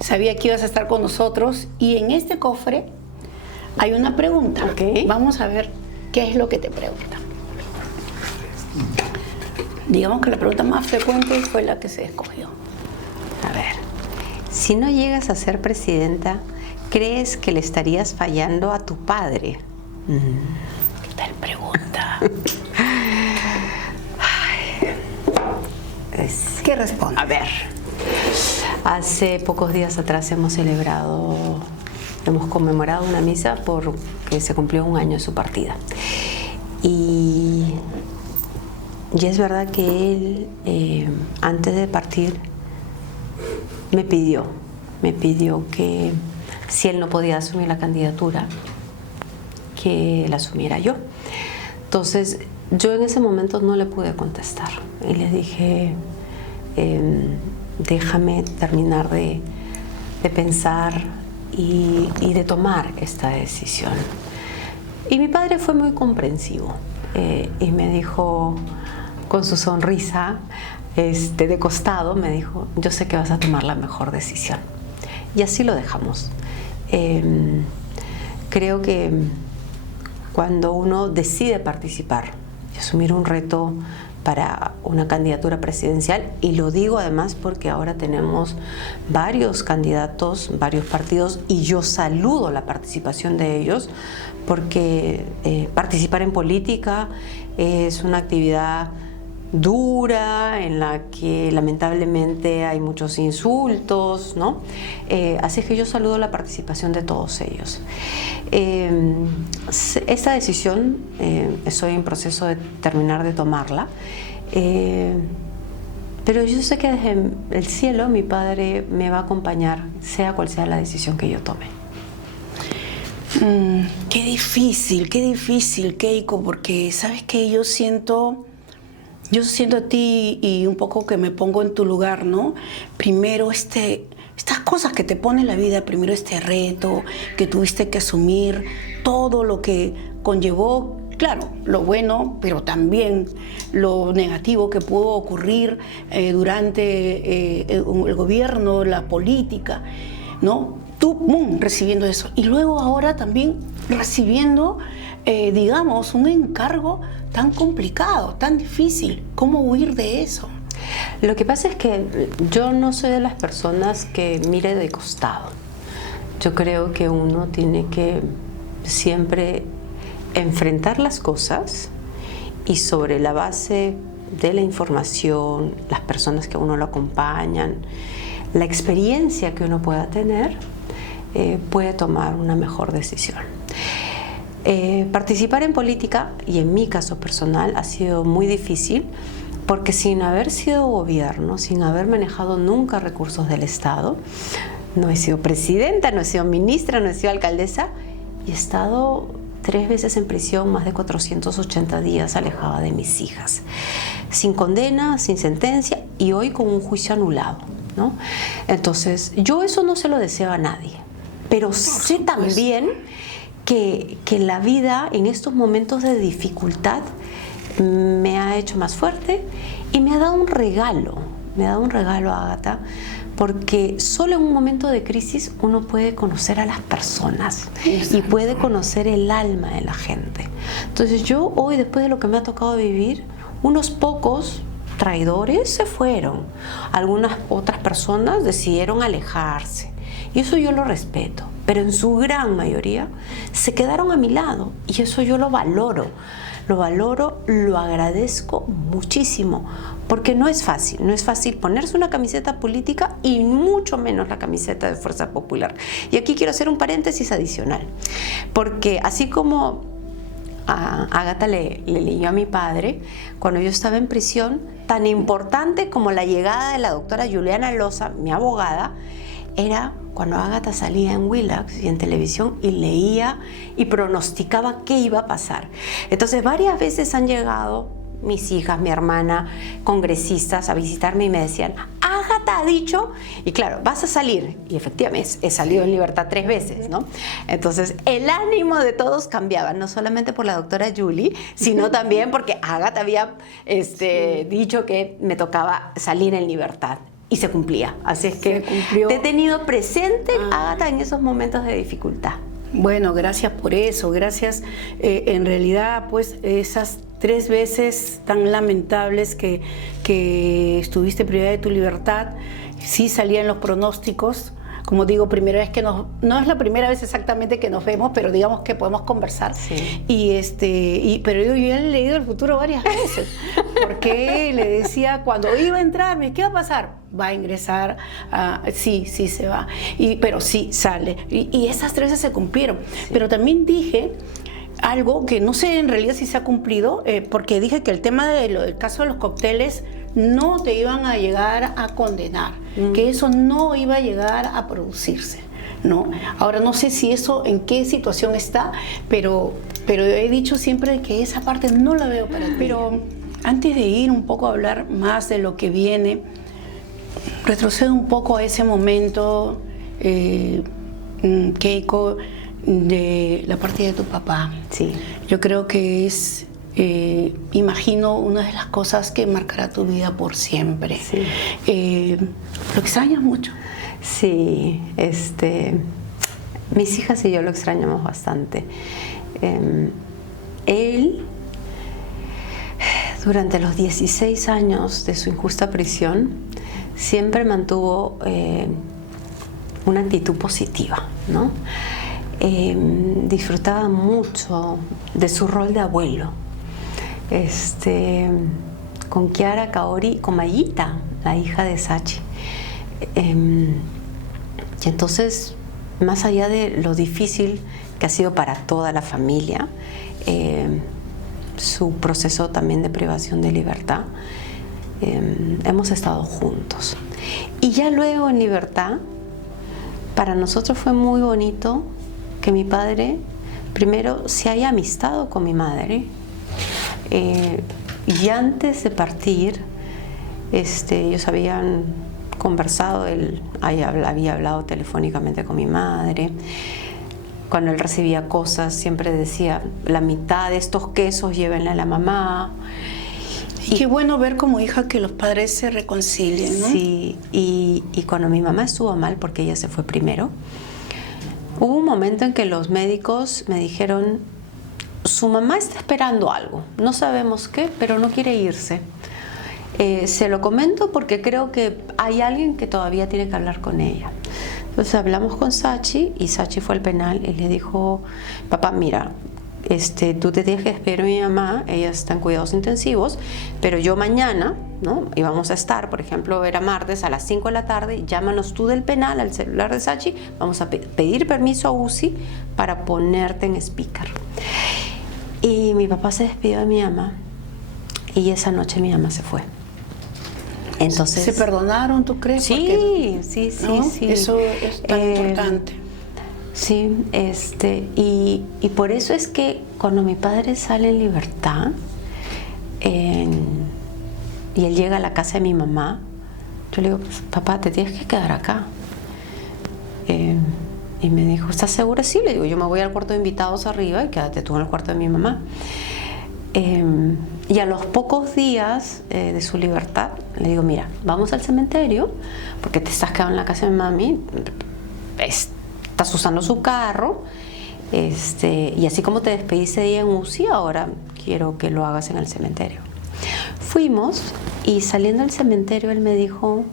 sabía que ibas a estar con nosotros y en este cofre hay una pregunta. Okay. Vamos a ver qué es lo que te preguntan. Digamos que la pregunta más frecuente fue la que se escogió. A ver, si no llegas a ser presidenta, ¿crees que le estarías fallando a tu padre? ¿Qué tal pregunta? ¿Qué responde? A ver, hace pocos días atrás hemos conmemorado una misa porque se cumplió 1 año de su partida. Y es verdad que él, antes de partir, me pidió que si él no podía asumir la candidatura, que la asumiera yo. Entonces, yo en ese momento no le pude contestar y le dije, déjame terminar de pensar y de tomar esta decisión. Y mi padre fue muy comprensivo y me dijo, con su sonrisa de costado, me dijo, yo sé que vas a tomar la mejor decisión. Y así lo dejamos. Creo que cuando uno decide participar y asumir un reto para una candidatura presidencial, y lo digo además porque ahora tenemos varios candidatos, varios partidos, y yo saludo la participación de ellos, porque participar en política es una actividad dura, en la que lamentablemente hay muchos insultos, ¿no? Así es que yo saludo la participación de todos ellos. Esta decisión estoy en proceso de terminar de tomarla, pero yo sé que desde el cielo mi padre me va a acompañar, sea cual sea la decisión que yo tome. Qué difícil, Keiko, porque sabes que yo siento a ti y un poco que me pongo en tu lugar, ¿no? Primero estas cosas que te pone la vida, primero este reto que tuviste que asumir, todo lo que conllevó, claro, lo bueno, pero también lo negativo que pudo ocurrir durante el gobierno, la política, ¿no? Tú, recibiendo eso. Y luego ahora también recibiendo, digamos, un encargo tan complicado, tan difícil. ¿Cómo huir de eso? Lo que pasa es que yo no soy de las personas que mire de costado. Yo creo que uno tiene que siempre enfrentar las cosas y sobre la base de la información, las personas que a uno lo acompañan, la experiencia que uno pueda tener, puede tomar una mejor decisión. Participar en política, y en mi caso personal, ha sido muy difícil porque sin haber sido gobierno, sin haber manejado nunca recursos del Estado, No he sido presidenta, no he sido ministra, no he sido alcaldesa y he estado 3 veces en prisión, más de 480 días alejada de mis hijas, sin condena, sin sentencia y hoy con un juicio anulado, ¿no? Entonces, yo eso no se lo deseo a nadie, pero sé también que la vida en estos momentos de dificultad me ha hecho más fuerte y me ha dado un regalo, Ágata, porque solo en un momento de crisis uno puede conocer a las personas y puede conocer el alma de la gente. Entonces yo hoy, después de lo que me ha tocado vivir, unos pocos traidores se fueron, algunas otras personas decidieron alejarse y eso yo lo respeto, pero en su gran mayoría se quedaron a mi lado y eso yo lo valoro, lo agradezco muchísimo, porque no es fácil ponerse una camiseta política y mucho menos la camiseta de Fuerza Popular. Y aquí quiero hacer un paréntesis adicional, porque así como Ágata le leyó a mi padre, cuando yo estaba en prisión, tan importante como la llegada de la doctora Juliana Loza, mi abogada, era cuando Ágata salía en Willax y en televisión y leía y pronosticaba qué iba a pasar. Entonces varias veces han llegado mis hijas, mi hermana, congresistas a visitarme y me decían, Ágata ha dicho, y claro, vas a salir, y efectivamente he salido en libertad 3 veces, ¿no? Entonces el ánimo de todos cambiaba, no solamente por la doctora Julie, sino también porque Ágata había dicho que me tocaba salir en libertad. Y se cumplía, así es que te he tenido presente, Ágata, en esos momentos de dificultad. Bueno, gracias por eso, gracias. En realidad, pues, esas 3 veces tan lamentables que estuviste privada de tu libertad, sí salían los pronósticos. Como digo, primera vez que no es la primera vez exactamente que nos vemos, pero digamos que podemos conversar. Sí. Pero yo ya le he leído el futuro varias veces, porque le decía cuando iba a entrar, ¿qué va a pasar? Va a ingresar, sí se va, pero sí sale. Y esas 3 veces se cumplieron. Sí. Pero también dije algo que no sé en realidad si se ha cumplido, porque dije que el tema del caso de los cócteles no te iban a llegar a condenar, que eso no iba a llegar a producirse, ¿no? Ahora no sé si eso en qué situación está, pero he dicho siempre que esa parte no la veo para ti. Pero antes de ir un poco a hablar más de lo que viene, retrocedo un poco a ese momento, Keiko, de la partida de tu papá. Sí. Yo creo que es, imagino, una de las cosas que marcará tu vida por siempre. Sí. ¿Lo extrañas mucho? Sí, mis hijas y yo lo extrañamos bastante. Él, durante los 16 años de su injusta prisión, siempre mantuvo una actitud positiva, ¿no? Disfrutaba mucho de su rol de abuelo, con Kiara, Kaori, con Mayita, la hija de Sachi. Y entonces, más allá de lo difícil que ha sido para toda la familia, su proceso también de privación de libertad, hemos estado juntos. Y ya luego en libertad, para nosotros fue muy bonito que mi padre primero se haya amistado con mi madre, y antes de partir ellos habían conversado, él había hablado telefónicamente con mi madre. Cuando él recibía cosas siempre decía, la mitad de estos quesos llévenle a la mamá. Y qué bueno ver como hija que los padres se reconcilien, ¿no? Sí, y cuando mi mamá estuvo mal, porque ella se fue primero, hubo un momento en que los médicos me dijeron, su mamá está esperando algo, no sabemos qué, pero no quiere irse. Se lo comento porque creo que hay alguien que todavía tiene que hablar con ella. Entonces hablamos con Sachi y Sachi fue al penal y le dijo, papá, mira, tú te tienes que esperar a mi mamá, ella está en cuidados intensivos, pero yo mañana, ¿no? Y vamos a estar, por ejemplo, era martes a las 5 de la tarde, llámanos tú del penal al celular de Sachi, vamos a pedir permiso a UCI para ponerte en speaker. Y mi papá se despidió de mi mamá y esa noche mi mamá se fue. Entonces, ¿se perdonaron, tú crees? Sí, Porque, sí, ¿no? sí. Eso es tan importante. Sí, y por eso es que cuando mi padre sale en libertad y él llega a la casa de mi mamá, yo le digo, pues, papá, te tienes que quedar acá. Y me dijo, ¿estás segura? Sí, le digo, yo me voy al cuarto de invitados arriba y quédate tú en el cuarto de mi mamá. Y a los pocos días de su libertad, le digo, mira, vamos al cementerio, porque te estás quedando en la casa de mami, estás usando su carro, y así como te despediste de ella en UCI, ahora quiero que lo hagas en el cementerio. Fuimos y saliendo del cementerio él me dijo,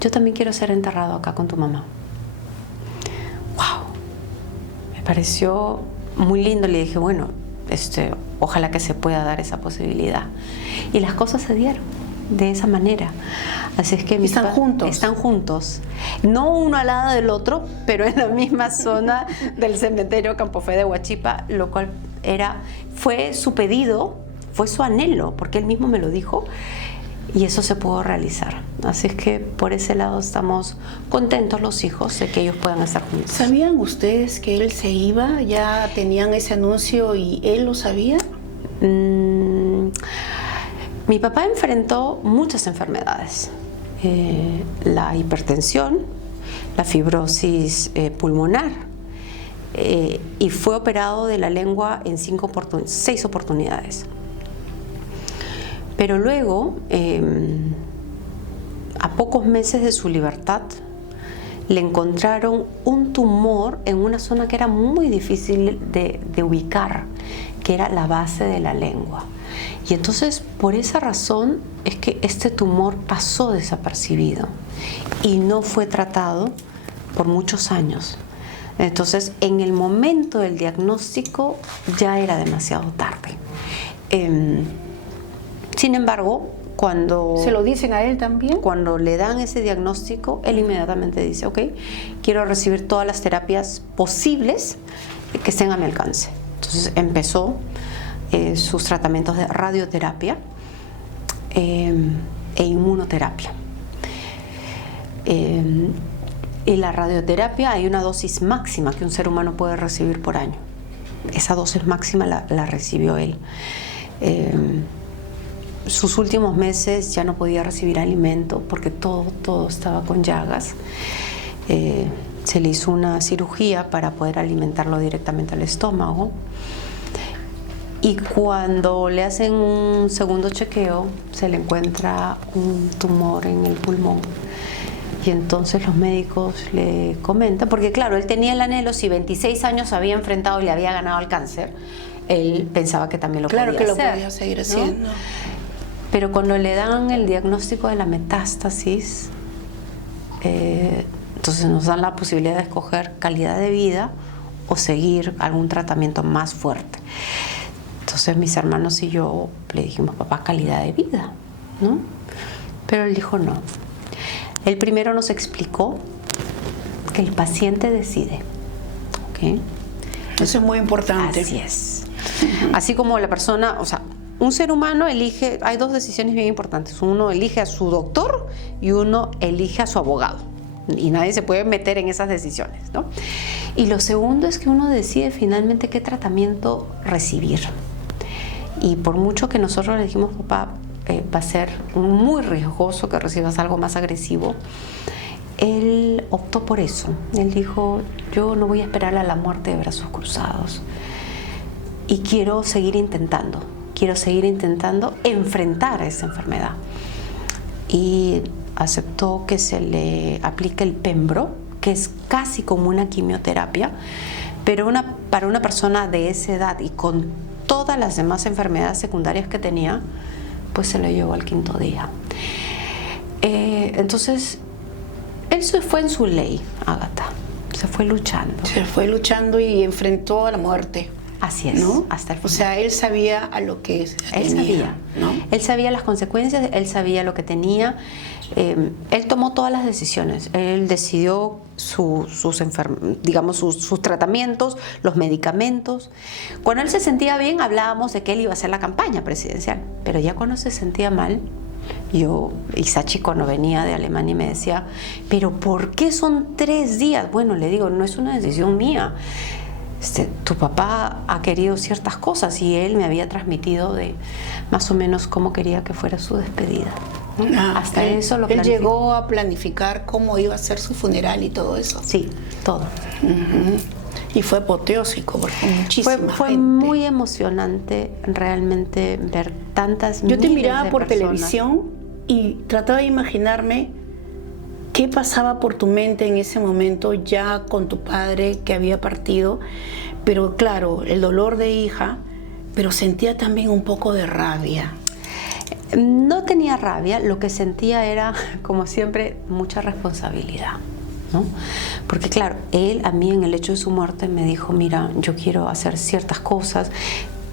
yo también quiero ser enterrado acá con tu mamá. ¡Wow! Me pareció muy lindo, le dije, bueno, ojalá que se pueda dar esa posibilidad. Y las cosas se dieron de esa manera. Así es que están juntos. Están juntos. No uno al lado del otro, pero en la misma zona del cementerio Campo Fe de Huachipa, lo cual fue su pedido, fue su anhelo, porque él mismo me lo dijo, y eso se pudo realizar. Así es que por ese lado estamos contentos los hijos de que ellos puedan estar juntos. ¿Sabían ustedes que él se iba? ¿Ya tenían ese anuncio y él lo sabía? Mi papá enfrentó muchas enfermedades. La hipertensión, la fibrosis pulmonar, y fue operado de la lengua en 6 oportunidades. Pero luego, a pocos meses de su libertad, le encontraron un tumor en una zona que era muy difícil de ubicar, que era la base de la lengua. Y entonces, por esa razón, es que este tumor pasó desapercibido y no fue tratado por muchos años. Entonces, en el momento del diagnóstico, ya era demasiado tarde. Sin embargo, cuando... ¿Se lo dicen a él también? Cuando le dan ese diagnóstico, él inmediatamente dice, ok, quiero recibir todas las terapias posibles que estén a mi alcance. Entonces empezó sus tratamientos de radioterapia e inmunoterapia. Y la radioterapia, hay una dosis máxima que un ser humano puede recibir por año. Esa dosis máxima la recibió él. Sus últimos meses ya no podía recibir alimento porque todo estaba con llagas. Se le hizo una cirugía para poder alimentarlo directamente al estómago. Y cuando le hacen un segundo chequeo, se le encuentra un tumor en el pulmón. Y entonces los médicos le comentan, porque claro, él tenía el anhelo, si 26 años había enfrentado y le había ganado al cáncer, él pensaba que también lo podía hacer. Claro que lo podía seguir haciendo. ¿No? Pero cuando le dan el diagnóstico de la metástasis, entonces nos dan la posibilidad de escoger calidad de vida o seguir algún tratamiento más fuerte. Entonces mis hermanos y yo le dijimos, papá, calidad de vida, ¿no? Pero él dijo no. Él primero nos explicó que el paciente decide, ¿ok? Eso es muy importante. Así es. Así como la persona, o sea, un ser humano elige, hay 2 decisiones bien importantes. Uno elige a su doctor y uno elige a su abogado. Y nadie se puede meter en esas decisiones, ¿no? Y lo segundo es que uno decide finalmente qué tratamiento recibir. Y por mucho que nosotros le dijimos, papá, va a ser muy riesgoso que recibas algo más agresivo, él optó por eso. Él dijo, yo no voy a esperar a la muerte de brazos cruzados. Y quiero seguir intentando enfrentar esa enfermedad. Y aceptó que se le aplique el Pembro, que es casi como una quimioterapia, pero para una persona de esa edad y con todas las demás enfermedades secundarias que tenía, pues se lo llevó al 5.º día. Entonces, él se fue en su ley, Ágata. Se fue luchando. Se fue luchando y enfrentó a la muerte. Así es, ¿no? hasta el final. O sea, él sabía a lo que él tenía, sabía, ¿no? Él sabía las consecuencias, él sabía lo que tenía. Él tomó todas las decisiones. Él decidió sus tratamientos, los medicamentos. Cuando él se sentía bien, hablábamos de que él iba a hacer la campaña presidencial. Pero ya cuando se sentía mal, Y Sachi cuando venía de Alemania me decía, pero ¿por qué son 3 días? Bueno, le digo, no es una decisión mía. Tu papá ha querido ciertas cosas y él me había transmitido de más o menos cómo quería que fuera su despedida, ¿no? Hasta eso lo planificó. Él llegó a planificar cómo iba a ser su funeral y todo eso. Sí, todo. Y fue apoteósico porque muchísima fue gente. muy emocionante realmente ver tantas Yo te miles miraba de por personas. televisión y trataba de imaginarme qué pasaba por tu mente en ese momento ya con tu padre que había partido. Pero claro, el dolor de hija, pero sentía también un poco de rabia. No tenía rabia, lo que sentía era, como siempre, mucha responsabilidad, ¿no? Porque claro, él a mí en el hecho de su muerte me dijo, mira, yo quiero hacer ciertas cosas,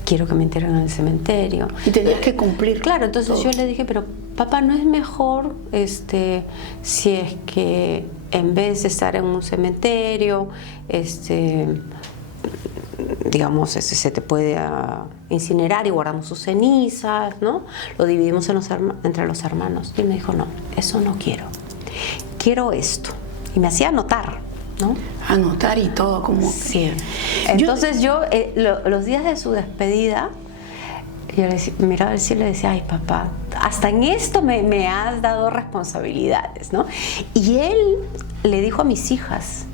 quiero que me entierren en el cementerio. Y tenías que cumplir. Claro, entonces todo. yo le dije, pero papá, ¿no es mejor si es que en vez de estar en un cementerio, digamos, se te puede incinerar y guardamos sus cenizas, ¿no? Lo dividimos entre los hermanos. Y me dijo, no, eso no quiero. Quiero esto. Y me hacía anotar, ¿no? Anotar y todo, como sí. Entonces yo los días de su despedida, yo le decía, miraba al cielo y le decía, ay papá, hasta en esto me has dado responsabilidades, ¿no? Y él le dijo a mis hijas,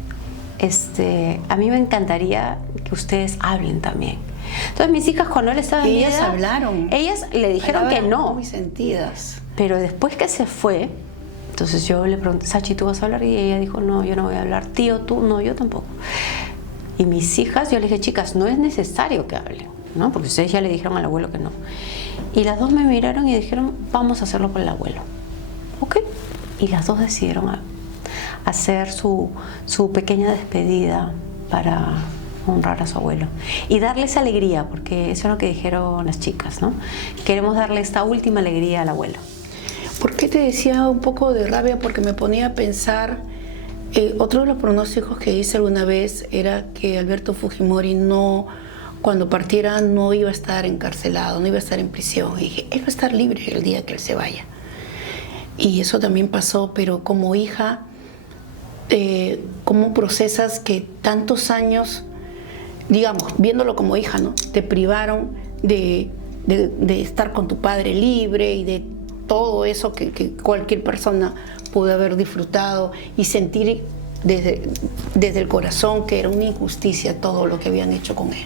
a mí me encantaría que ustedes hablen también. Entonces mis hijas cuando él estaba en ellas vida, hablaron. Ellas le dijeron que no. Muy sentidas. Pero después que se fue, entonces yo le pregunté, Sachi, ¿tú vas a hablar? Y ella dijo, no, yo no voy a hablar. Tío, tú, no, yo tampoco. Y mis hijas, yo les dije, chicas, no es necesario que hablen, ¿no? Porque ustedes ya le dijeron al abuelo que no. Y las dos me miraron y dijeron, vamos a hacerlo por el abuelo. ¿Ok? Y las dos decidieron hacer su pequeña despedida para honrar a su abuelo y darle esa alegría, porque eso es lo que dijeron las chicas, ¿no? Queremos darle esta última alegría al abuelo. ¿Por qué te decía un poco de rabia? Porque me ponía a pensar, otro de los pronósticos que hice alguna vez era que Alberto Fujimori cuando partiera no iba a estar encarcelado, no iba a estar en prisión. Y dije, él va a estar libre el día que él se vaya. Y eso también pasó, pero como hija, ¿cómo procesas que tantos años, digamos, viéndolo como hija, ¿no? Te privaron de estar con tu padre libre y de todo eso que cualquier persona pudo haber disfrutado y sentir desde el corazón que era una injusticia todo lo que habían hecho con él?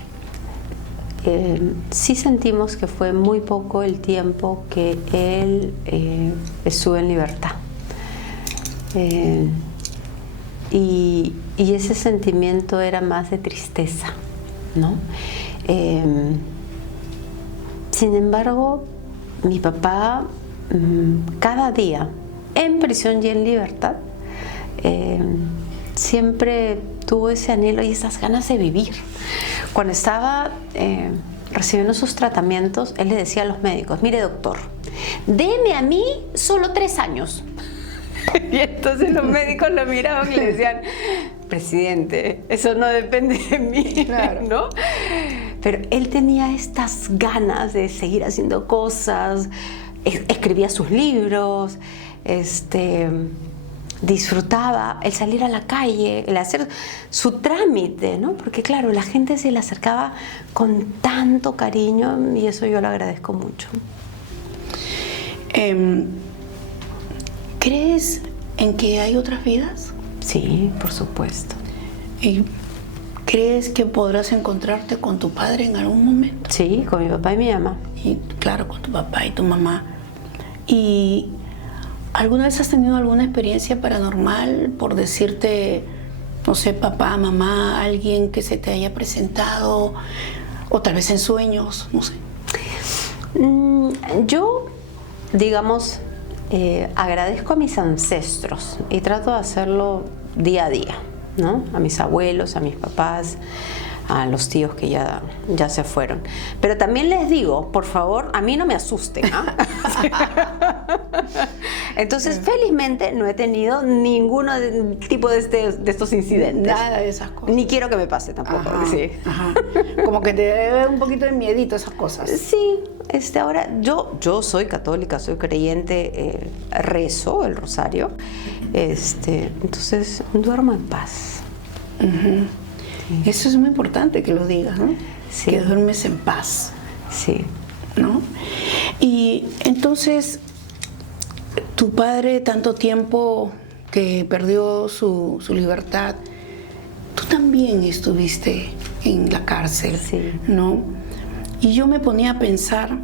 Sí sentimos que fue muy poco el tiempo que él estuvo en libertad. Y ese sentimiento era más de tristeza, ¿no? Sin embargo, mi papá cada día, en prisión y en libertad, siempre tuvo ese anhelo y esas ganas de vivir. Cuando estaba recibiendo sus tratamientos, él le decía a los médicos, mire doctor, deme a mí solo 3 años. Y entonces los médicos lo miraban y le decían, presidente, eso no depende de mí, claro, ¿no? Pero él tenía estas ganas de seguir haciendo cosas, escribía sus libros, disfrutaba el salir a la calle, el hacer su trámite, ¿no? Porque claro, la gente se le acercaba con tanto cariño y eso yo lo agradezco mucho. ¿Crees en que hay otras vidas? Sí, por supuesto. ¿Y crees que podrás encontrarte con tu padre en algún momento? Sí, con mi papá y mi mamá. Y claro, con tu papá y tu mamá. ¿Y alguna vez has tenido alguna experiencia paranormal por decirte, no sé, papá, mamá, alguien que se te haya presentado, o tal vez en sueños, no sé? Yo, digamos, agradezco a mis ancestros y trato de hacerlo día a día, ¿no? A mis abuelos, a mis papás, a los tíos que ya se fueron. Pero también les digo, por favor, a mí no me asusten, ¿ah? Entonces, felizmente no he tenido ningún tipo de estos incidentes. Nada de esas cosas. Ni quiero que me pase tampoco. Ajá, Sí. ajá. Como que te debe un poquito de miedito esas cosas. Sí, ahora yo soy católica, soy creyente, rezo el rosario, entonces duermo en paz. Uh-huh. Sí. Eso es muy importante que lo digas, ¿no? Sí. Que duermes en paz. Sí. ¿No? Y entonces, tu padre, tanto tiempo que perdió su libertad, tú también estuviste en la cárcel, sí. ¿no? Y yo me ponía a pensar,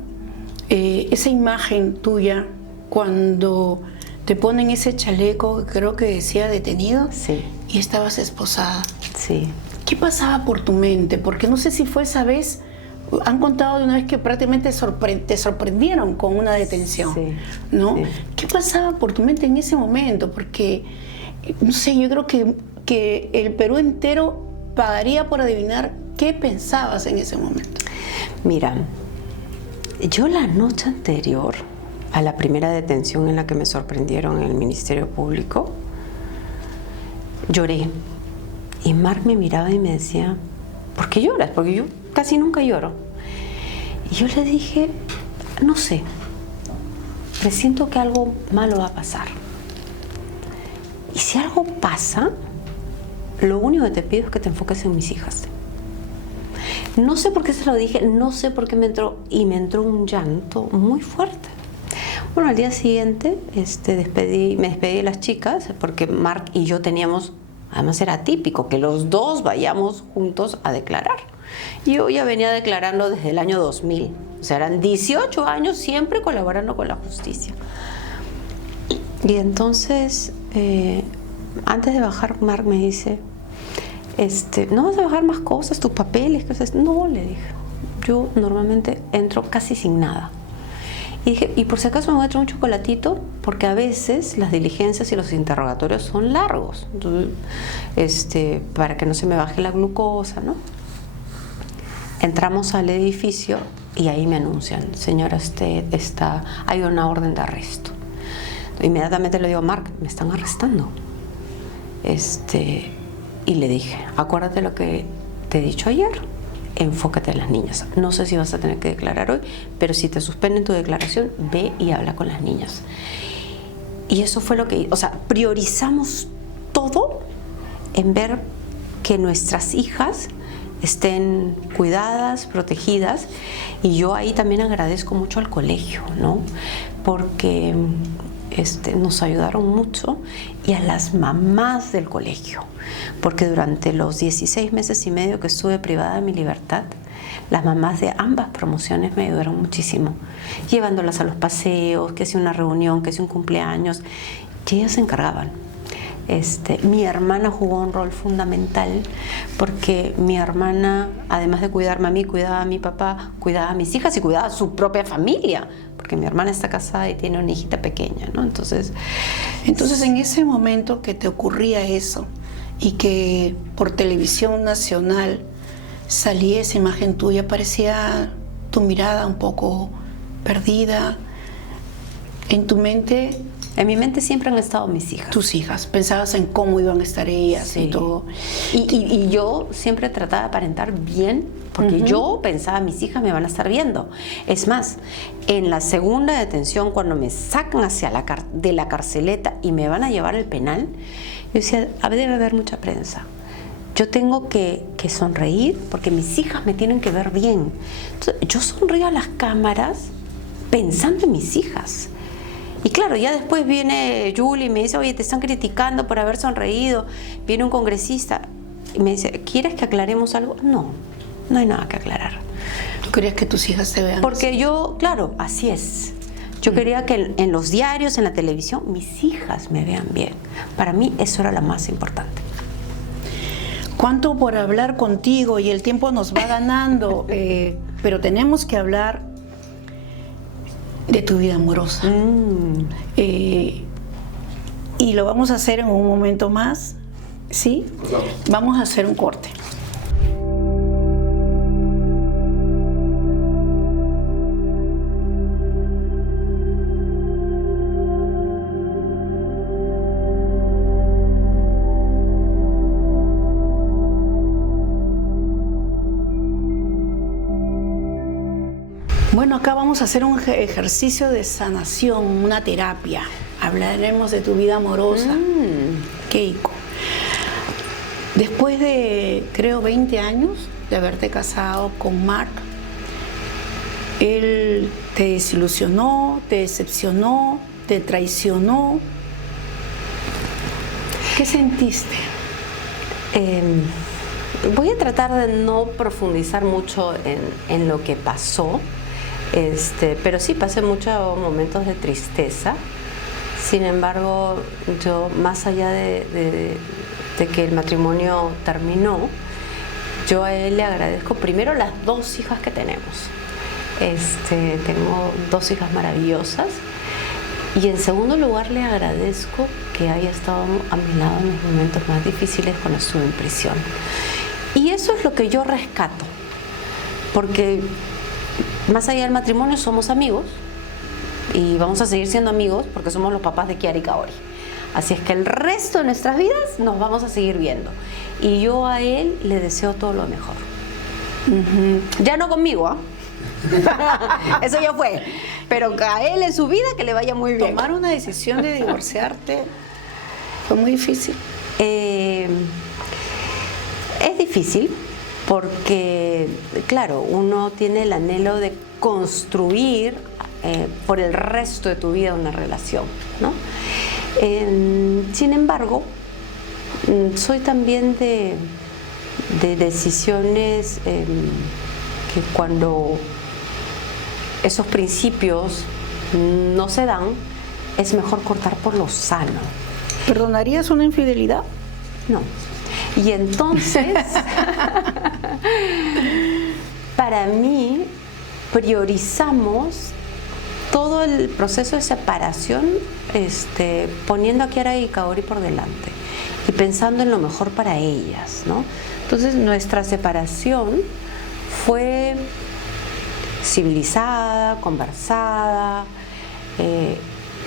esa imagen tuya, cuando te ponen ese chaleco, creo que decía detenido, sí. y estabas esposada. Sí. ¿Qué pasaba por tu mente? Porque no sé si fue esa vez, han contado de una vez que prácticamente te sorprendieron con una detención, sí. ¿no? Sí. ¿Qué pasaba por tu mente en ese momento? Porque, no sé, yo creo que el Perú entero pagaría por adivinar qué pensabas en ese momento. Mira, yo la noche anterior a la primera detención en la que me sorprendieron en el Ministerio Público, lloré. Y Mark me miraba y me decía, ¿por qué lloras? Porque yo casi nunca lloro. Y yo le dije, no sé, presiento que algo malo va a pasar. Y si algo pasa, lo único que te pido es que te enfoques en mis hijas. No sé por qué se lo dije, no sé por qué me entró un llanto muy fuerte. Bueno, al día siguiente me despedí de las chicas porque Mark y yo teníamos, además era típico que los dos vayamos juntos a declarar. Yo ya venía declarando desde el año 2000, o sea, eran 18 años siempre colaborando con la justicia. Y entonces, antes de bajar, Mark me dice, ¿no vas a bajar más cosas, tus papeles? No, le dije, yo normalmente entro casi sin nada. Y dije, y por si acaso me voy a traer un chocolatito, porque a veces las diligencias y los interrogatorios son largos. Entonces, para que no se me baje la glucosa, ¿no? Entramos al edificio y ahí me anuncian, señora, hay una orden de arresto. Inmediatamente le digo, Mark, me están arrestando. Y le dije, acuérdate lo que te he dicho ayer, enfócate en las niñas. No sé si vas a tener que declarar hoy, pero si te suspenden tu declaración, ve y habla con las niñas. Y eso fue lo que, priorizamos todo en ver que nuestras hijas estén cuidadas, protegidas. Y yo ahí también agradezco mucho al colegio, ¿no? Porque nos ayudaron mucho, y a las mamás del colegio, porque durante los 16 meses y medio que estuve privada de mi libertad, las mamás de ambas promociones me ayudaron muchísimo, llevándolas a los paseos, que si una reunión, que si un cumpleaños, y ellas se encargaban. Mi hermana jugó un rol fundamental, porque mi hermana, además de cuidarme a mí, cuidaba a mi papá, cuidaba a mis hijas y cuidaba a su propia familia, porque mi hermana está casada y tiene una hijita pequeña, ¿no? Entonces en ese momento que te ocurría eso y que por televisión nacional salía esa imagen tuya, parecía tu mirada un poco perdida. En tu mente... En mi mente siempre han estado mis hijas. Tus hijas. Pensabas en cómo iban a estar ellas, sí, y todo. Y yo siempre trataba de aparentar bien, porque yo pensaba, mis hijas me van a estar viendo. Es más, en la segunda detención, cuando me sacan de la carceleta y me van a llevar al penal, yo decía, debe haber mucha prensa. Yo tengo que sonreír porque mis hijas me tienen que ver bien. Entonces, yo sonrío a las cámaras pensando en mis hijas. Y claro, ya después viene Julie y me dice, oye, te están criticando por haber sonreído. Viene un congresista y me dice, ¿quieres que aclaremos algo? No hay nada que aclarar. ¿Tú querías que tus hijas te vean? Porque yo, claro, así es. Yo quería que en los diarios, en la televisión, mis hijas me vean bien. Para mí eso era lo más importante. ¿Cuánto por hablar contigo? Y el tiempo nos va ganando, pero tenemos que hablar de tu vida amorosa. Y lo vamos a hacer en un momento más, ¿sí? Vamos a hacer un corte. Bueno, acá vamos a hacer un ejercicio de sanación, una terapia. Hablaremos de tu vida amorosa, Keiko. Después de, creo, 20 años de haberte casado con Mark, él te desilusionó, te decepcionó, te traicionó. ¿Qué sentiste? Voy a tratar de no profundizar mucho en lo que pasó, pero sí pasé muchos momentos de tristeza. Sin embargo, yo, más allá de que el matrimonio terminó, yo a él le agradezco primero las 2 hijas que tenemos. Tengo 2 hijas maravillosas. Y en segundo lugar, le agradezco que haya estado a mi lado en los momentos más difíciles cuando estuve en prisión. Y eso es lo que yo rescato, porque más allá del matrimonio somos amigos y vamos a seguir siendo amigos porque somos los papás de Kiara y Kaori. Así es que el resto de nuestras vidas nos vamos a seguir viendo. Y yo a él le deseo todo lo mejor. Ya no conmigo, ¿ah? Eso ya fue. Pero a él en su vida que le vaya muy bien. Tomar una decisión de divorciarte fue muy difícil. Es difícil porque, claro, uno tiene el anhelo de construir por el resto de tu vida una relación, ¿no? Sin embargo, soy también de decisiones que cuando esos principios no se dan, es mejor cortar por lo sano. ¿Perdonarías una infidelidad? No. Y entonces, para mí, priorizamos todo el proceso de separación poniendo a Kiara y Kaori por delante y pensando en lo mejor para ellas, ¿no? Entonces, nuestra separación fue civilizada, conversada,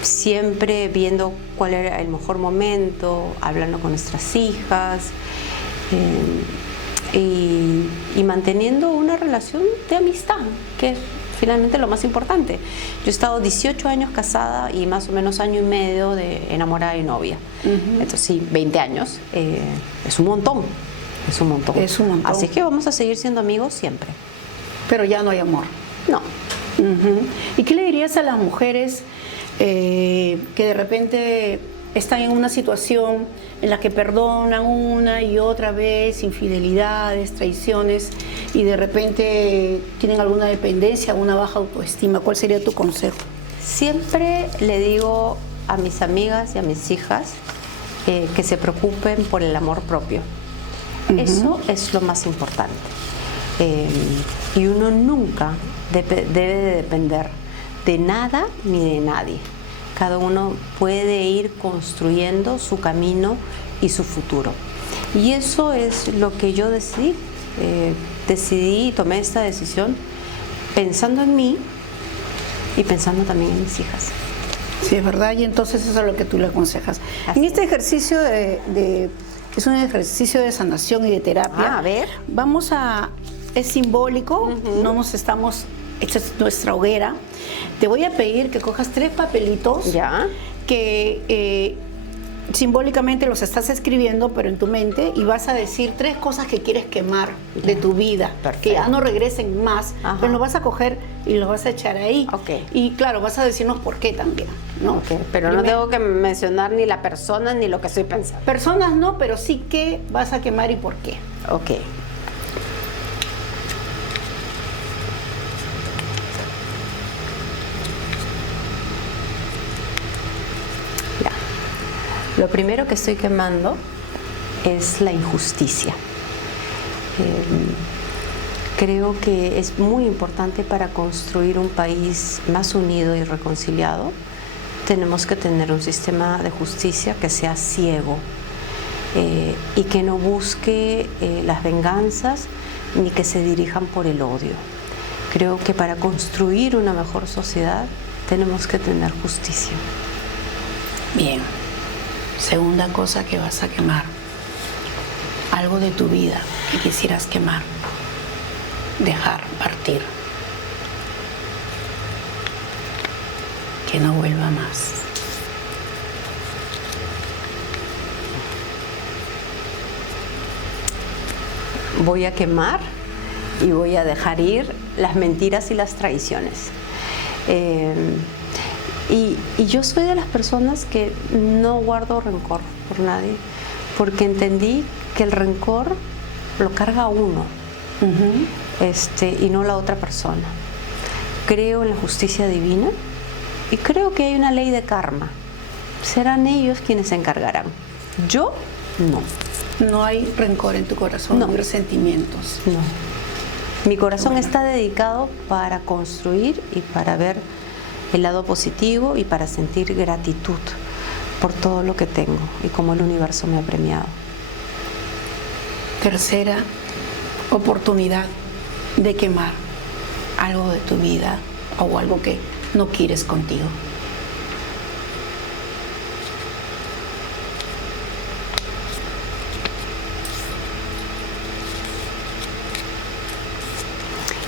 siempre viendo cuál era el mejor momento, hablando con nuestras hijas y manteniendo una relación de amistad, que es finalmente lo más importante. Yo he estado 18 años casada y más o menos año y medio de enamorada y novia. Entonces sí, 20 años es un montón, es un montón. Es un montón. Así que vamos a seguir siendo amigos siempre. Pero ya no hay amor. No. ¿Y qué le dirías a las mujeres que de repente están en una situación en la que perdonan una y otra vez infidelidades, traiciones y de repente tienen alguna dependencia, una baja autoestima? ¿Cuál sería tu consejo? Siempre le digo a mis amigas y a mis hijas que se preocupen por el amor propio. Eso es lo más importante. Y uno nunca debe de depender de nada ni de nadie. Cada uno puede ir construyendo su camino y su futuro. Y eso es lo que yo decidí. Decidí y tomé esta decisión pensando en mí y pensando también en mis hijas. Sí, es verdad, y entonces eso es lo que tú le aconsejas. Así en este ejercicio es un ejercicio de sanación y de terapia. A ver. Es simbólico, esta es nuestra hoguera. Te voy a pedir que cojas 3 papelitos Ya. que simbólicamente los estás escribiendo, pero en tu mente, y vas a decir 3 cosas que quieres quemar de tu vida, que ya no regresen más, pero los vas a coger y los vas a echar ahí. Y claro, vas a decirnos por qué también, ¿no? Pero no tengo que mencionar ni la persona ni lo que estoy pensando. Personas no, pero sí qué vas a quemar y por qué. Ok. Lo primero que estoy quemando es la injusticia. Creo que es muy importante para construir un país más unido y reconciliado. Tenemos que tener un sistema de justicia que sea ciego y que no busque las venganzas ni que se dirijan por el odio. Creo que para construir una mejor sociedad tenemos que tener justicia. Bien. Segunda cosa que vas a quemar. Algo de tu vida que quisieras quemar. Dejar partir. que no vuelva más. Voy a quemar y voy a dejar ir las mentiras y las traiciones. Y yo soy de las personas que no guardo rencor por nadie, porque entendí que el rencor lo carga uno, y no la otra persona. Creo en la justicia divina y creo que hay una ley de karma. Serán ellos quienes se encargarán. Yo no. No hay rencor en tu corazón, no hay resentimientos. No. Mi corazón está dedicado para construir y para ver el lado positivo y para sentir gratitud por todo lo que tengo y cómo el universo me ha premiado. Tercera oportunidad de quemar algo de tu vida o algo que no quieres contigo.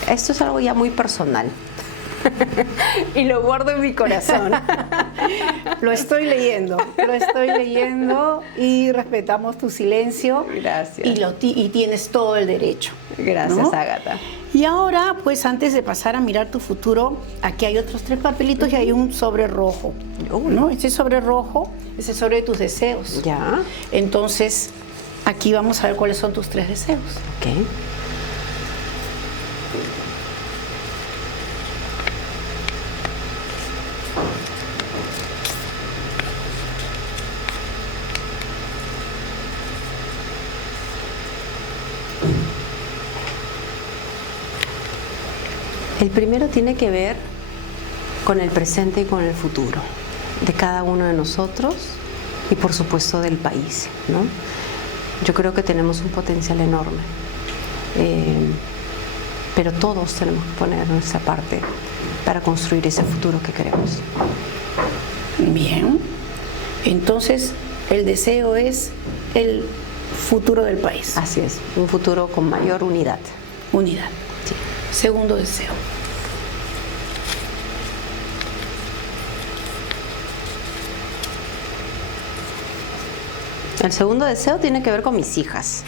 Esto es algo ya muy personal y lo guardo en mi corazón. Lo estoy leyendo y respetamos tu silencio. Gracias. Y tienes todo el derecho. Gracias, ¿no? Ágata. Y ahora, pues antes de pasar a mirar tu futuro, aquí hay otros 3 papelitos y hay un sobre rojo. ¿No? Ese sobre rojo es el sobre de tus deseos. Ya. Entonces, aquí vamos a ver cuáles son tus 3 deseos. Ok. El primero tiene que ver con el presente y con el futuro de cada uno de nosotros y por supuesto del país, ¿no? Yo creo que tenemos un potencial enorme, pero todos tenemos que poner nuestra parte para construir ese futuro que queremos. Bien, entonces el deseo es el futuro del país. Así es, un futuro con mayor unidad. Unidad. Sí. Segundo deseo. El segundo deseo tiene que ver con mis hijas,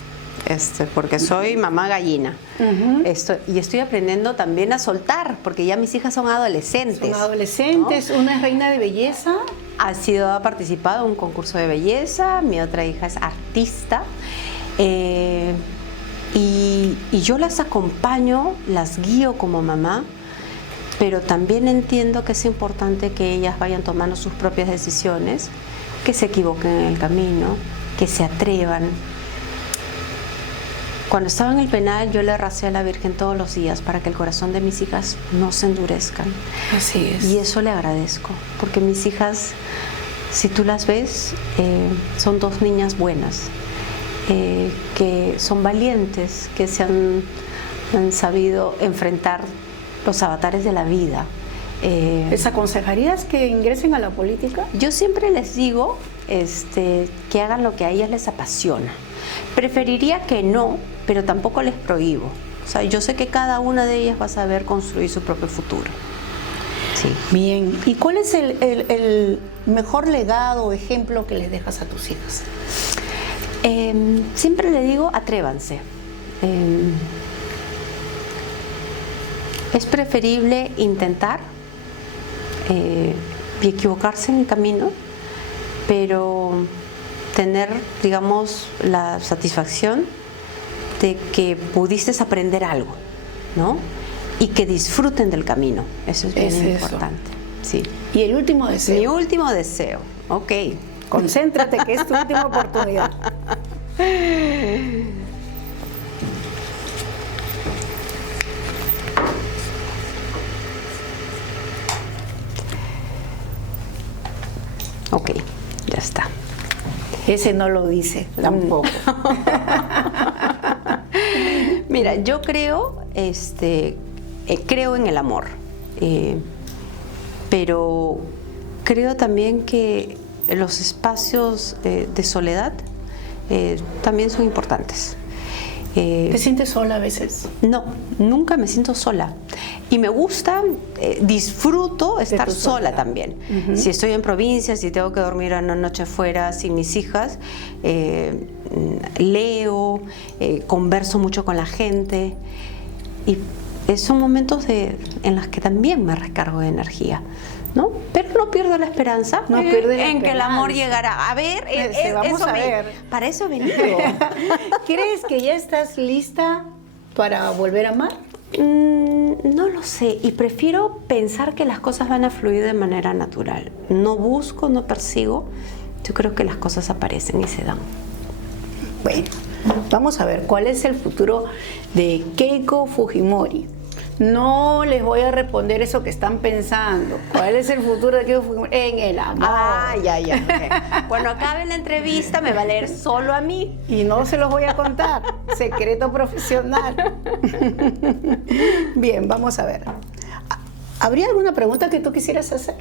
porque soy mamá gallina. Y estoy aprendiendo también a soltar, porque ya mis hijas son adolescentes. Son adolescentes, ¿no? Una es reina de belleza. Ha participado en un concurso de belleza, mi otra hija es artista. Y yo las acompaño, las guío como mamá, pero también entiendo que es importante que ellas vayan tomando sus propias decisiones, que se equivoquen en el camino, que se atrevan. Cuando estaba en el penal yo le recé a la Virgen todos los días para que el corazón de mis hijas no se endurezcan. Así es. Y eso le agradezco, porque mis hijas, si tú las ves, son 2 niñas buenas. Que son valientes, que se han sabido enfrentar los avatares de la vida. ¿Les aconsejarías que ingresen a la política? Yo siempre les digo que hagan lo que a ellas les apasiona. Preferiría que no, pero tampoco les prohíbo. O sea, yo sé que cada una de ellas va a saber construir su propio futuro. Sí. Bien. ¿Y cuál es el mejor legado o ejemplo que les dejas a tus hijas? Siempre le digo, atrévanse. Es preferible intentar y equivocarse en el camino, pero tener, digamos, la satisfacción de que pudiste aprender algo, ¿no? Y que disfruten del camino. Eso es bien importante. Sí. ¿Y el último deseo? Mi último deseo, ok. Concéntrate, que es tu última oportunidad. Ok, ya está. Ese no lo dice tampoco. Mira, yo creo, creo en el amor, pero creo también que los espacios de soledad también son importantes. ¿Te sientes sola a veces? No, nunca me siento sola. Y me gusta, disfruto estar sola también. Si estoy en provincia, si tengo que dormir una noche fuera sin mis hijas, leo, converso mucho con la gente. Y son momentos en los que también me recargo de energía, ¿no? Pero no pierdo la esperanza en que el amor llegará. A ver, vamos a ver. Para eso he venido. ¿Crees que ya estás lista para volver a amar? No lo sé, y prefiero pensar que las cosas van a fluir de manera natural. No busco, no persigo. Yo creo que las cosas aparecen y se dan. Bueno, vamos a ver cuál es el futuro de Keiko Fujimori. No les voy a responder eso que están pensando. ¿Cuál es el futuro de Keiko Fujimori? En el amor. Ya. Okay. Cuando acabe la entrevista me va a leer solo a mí. Y no se los voy a contar. Secreto profesional. Bien, vamos a ver. ¿Habría alguna pregunta que tú quisieras hacer?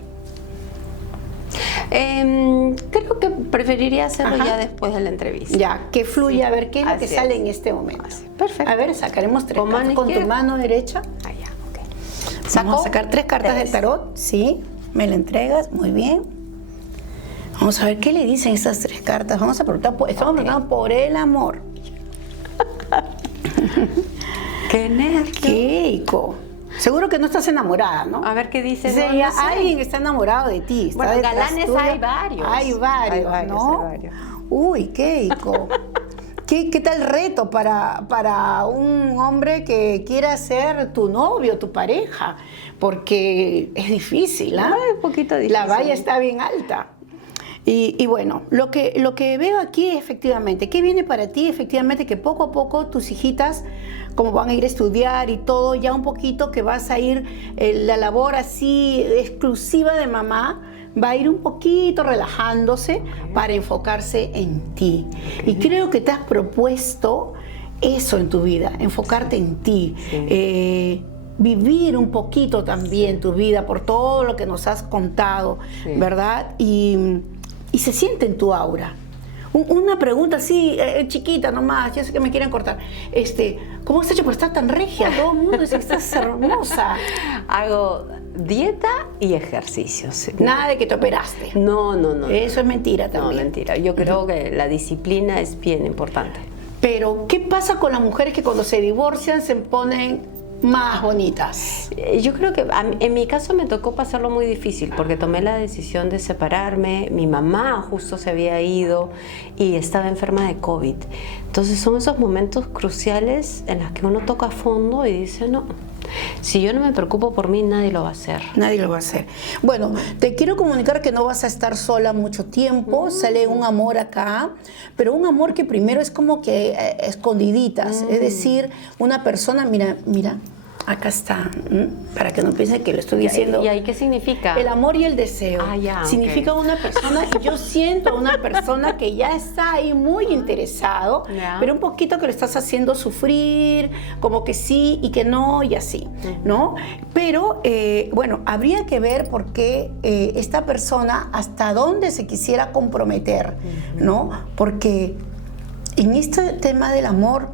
Creo que preferiría hacerlo ya después de la entrevista. Ya, que fluya, a ver qué es lo que sale en este momento. Perfecto. A ver, sacaremos 3 cartas con tu mano derecha. Ya, ok. Vamos a sacar 3 cartas del tarot. Sí, me la entregas, muy bien. Vamos a ver qué le dicen esas 3 cartas. Vamos a preguntar, estamos preguntando por el amor. ¡Qué nervio! Keiko. Seguro que no estás enamorada, ¿no? A ver qué dice. No sé. Alguien está enamorado de ti. Bueno, galanes tuyo. Hay varios. Hay varios, ¿no? Hay varios. Uy, Keiko. ¿Qué tal reto para un hombre que quiera ser tu novio, tu pareja? Porque es difícil, ¿ah? Es un poquito difícil. La valla está bien alta. Y bueno, lo que veo aquí efectivamente, ¿qué viene para ti? Efectivamente que poco a poco tus hijitas, como van a ir a estudiar y todo, ya un poquito que vas a ir, la labor así exclusiva de mamá, va a ir un poquito relajándose para enfocarse en ti. Y creo que te has propuesto eso en tu vida, enfocarte en ti. Sí. Vivir un poquito también tu vida por todo lo que nos has contado, ¿verdad? Y se siente en tu aura. Una pregunta así, chiquita nomás, yo sé que me quieren cortar. ¿Cómo has hecho por estar tan regia? Todo el mundo dice que estás hermosa. Hago dieta y ejercicios. Nada de que te operaste. No. Eso es mentira también. No, mentira. Yo creo que la disciplina es bien importante. Pero, ¿qué pasa con las mujeres que cuando se divorcian se ponen más bonitas? Yo creo que en mi caso me tocó pasarlo muy difícil porque tomé la decisión de separarme. Mi mamá justo se había ido y estaba enferma de COVID. Entonces son esos momentos cruciales en los que uno toca a fondo y dice, no, si yo no me preocupo por mí, nadie lo va a hacer. Nadie lo va a hacer. Bueno, te quiero comunicar que no vas a estar sola mucho tiempo. Sale un amor acá, pero un amor que primero es como que escondiditas. Es decir, una persona, mira, acá está, para que no piensen que lo estoy diciendo. ¿Y ahí qué significa? El amor y el deseo. Significa okay. Una persona, yo siento una persona que ya está ahí muy interesado, pero un poquito que lo estás haciendo sufrir, como que sí y que no y así, ¿no? Pero, bueno, habría que ver por qué esta persona hasta dónde se quisiera comprometer, ¿no? Porque en este tema del amor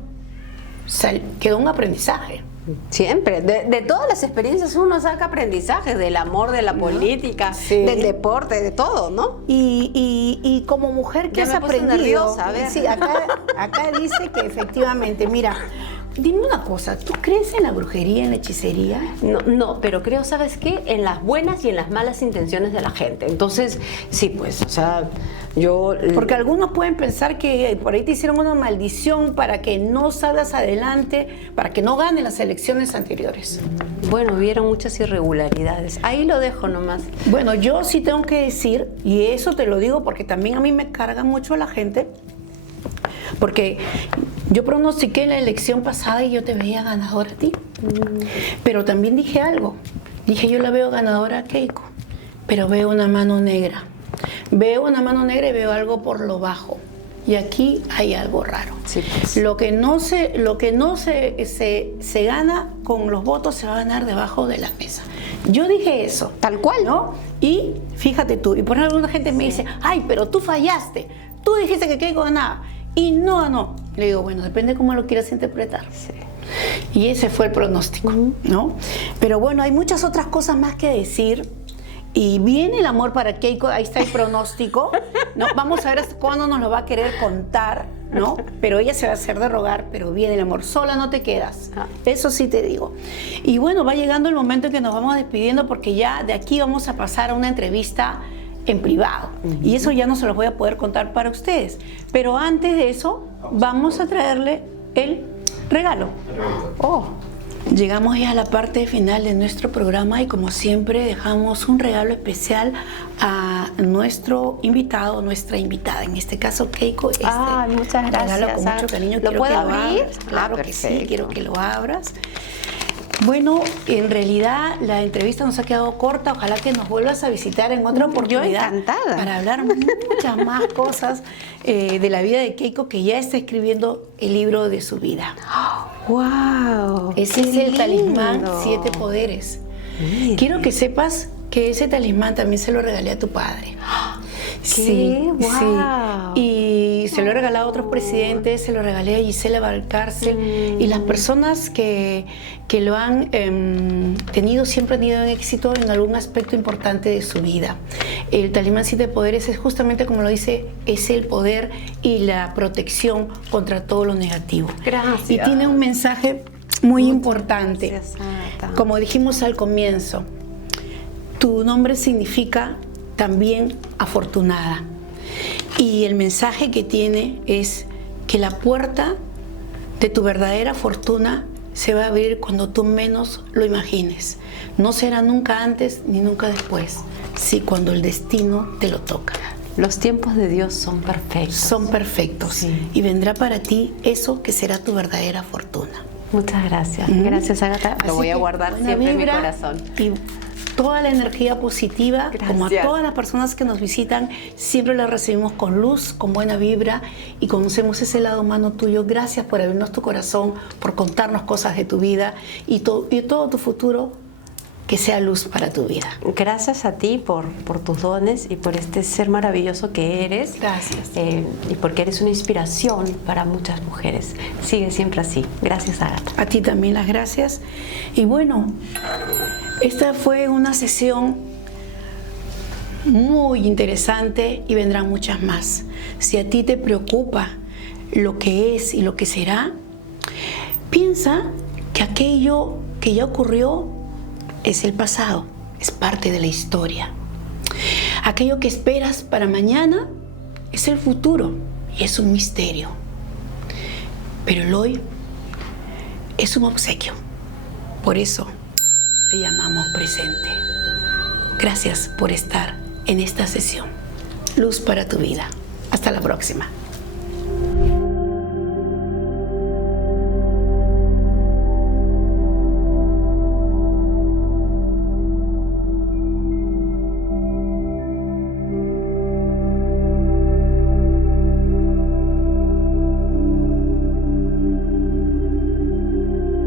quedó un aprendizaje. Siempre, de todas las experiencias uno saca aprendizajes, del amor, de la política, del deporte, de todo, ¿no? Y como mujer, ¿qué has aprendido? Nerviosa, a ver. Sí, acá dice que efectivamente, mira, dime una cosa, ¿tú crees en la brujería, en la hechicería? No, pero creo, ¿sabes qué? En las buenas y en las malas intenciones de la gente. Entonces, sí, pues, o sea, porque algunos pueden pensar que por ahí te hicieron una maldición para que no salgas adelante, para que no ganes las elecciones anteriores. Bueno, hubieron muchas irregularidades. Ahí lo dejo nomás. Bueno, yo sí tengo que decir, y eso te lo digo porque también a mí me carga mucho la gente, porque yo pronostiqué la elección pasada y yo te veía ganadora a ti. Pero también dije algo. Dije, yo la veo ganadora a Keiko, pero veo una mano negra. Veo una mano negra y veo algo por lo bajo. Y aquí hay algo raro. Sí, pues. Lo que no se gana con los votos se va a ganar debajo de la mesa. Yo dije eso. Tal cual, ¿no? Y fíjate tú, y por alguna gente me dice, ay, pero tú fallaste. Tú dijiste que Keiko ganaba. Y no ganó. Le digo, bueno, depende cómo lo quieras interpretar. Sí. Y ese fue el pronóstico, ¿no? Pero bueno, hay muchas otras cosas más que decir. Y viene el amor para Keiko, ahí está el pronóstico, ¿no? Vamos a ver hasta cuándo nos lo va a querer contar, ¿no? Pero ella se va a hacer de rogar, pero viene el amor. Sola no te quedas, eso sí te digo. Y bueno, va llegando el momento en que nos vamos despidiendo, porque ya de aquí vamos a pasar a una entrevista en privado. Y eso ya no se los voy a poder contar para ustedes. Pero antes de eso, vamos a traerle el regalo. Oh. Llegamos ya a la parte final de nuestro programa y como siempre dejamos un regalo especial a nuestro invitado, nuestra invitada, en este caso Keiko. Muchas gracias. Regalo con mucho cariño. ¿Lo puedo abrir? Claro que sí, quiero que lo abras. Bueno, en realidad la entrevista nos ha quedado corta. Ojalá que nos vuelvas a visitar en otra oportunidad. Yo encantada. Para hablar muchas más cosas de la vida de Keiko, que ya está escribiendo el libro de su vida. ¡Wow! Ese es el talismán 7 poderes. Mire. Quiero que sepas que ese talismán también se lo regalé a tu padre. ¿Qué? ¡Wow! Sí. Y se lo he regalado a otros presidentes, se lo regalé a Gisela Valcárcel. Y las personas que lo han tenido siempre han tenido éxito en algún aspecto importante de su vida. El talismán 7 poderes es justamente como lo dice, es el poder y la protección contra todo lo negativo. Gracias. Y tiene un mensaje muy importante. Gracias, Ágata. Como dijimos al comienzo, tu nombre significa también afortunada. Y el mensaje que tiene es que la puerta de tu verdadera fortuna se va a abrir cuando tú menos lo imagines. No será nunca antes ni nunca después, sí cuando el destino te lo toca. Los tiempos de Dios son perfectos. Son perfectos. Sí. Y vendrá para ti eso que será tu verdadera fortuna. Muchas gracias. Gracias, Ágata. Lo Así voy a que guardar buena siempre en mi vibra corazón. Y toda la energía positiva, como a Gracias. todas las personas que nos visitan, siempre la recibimos con luz, con buena vibra y conocemos ese lado humano tuyo. Gracias por abrirnos tu corazón, por contarnos cosas de tu vida y todo tu futuro, que sea luz para tu vida. Gracias a ti por tus dones y por este ser maravilloso que eres. Gracias. Y porque eres una inspiración para muchas mujeres. Sigue siempre así. Gracias, Ágata. A ti también las gracias. Y bueno, esta fue una sesión muy interesante y vendrán muchas más. Si a ti te preocupa lo que es y lo que será, piensa que aquello que ya ocurrió es el pasado, es parte de la historia. Aquello que esperas para mañana es el futuro y es un misterio. Pero el hoy es un obsequio. Por eso le llamamos presente. Gracias por estar en esta sesión. Luz para tu vida. Hasta la próxima.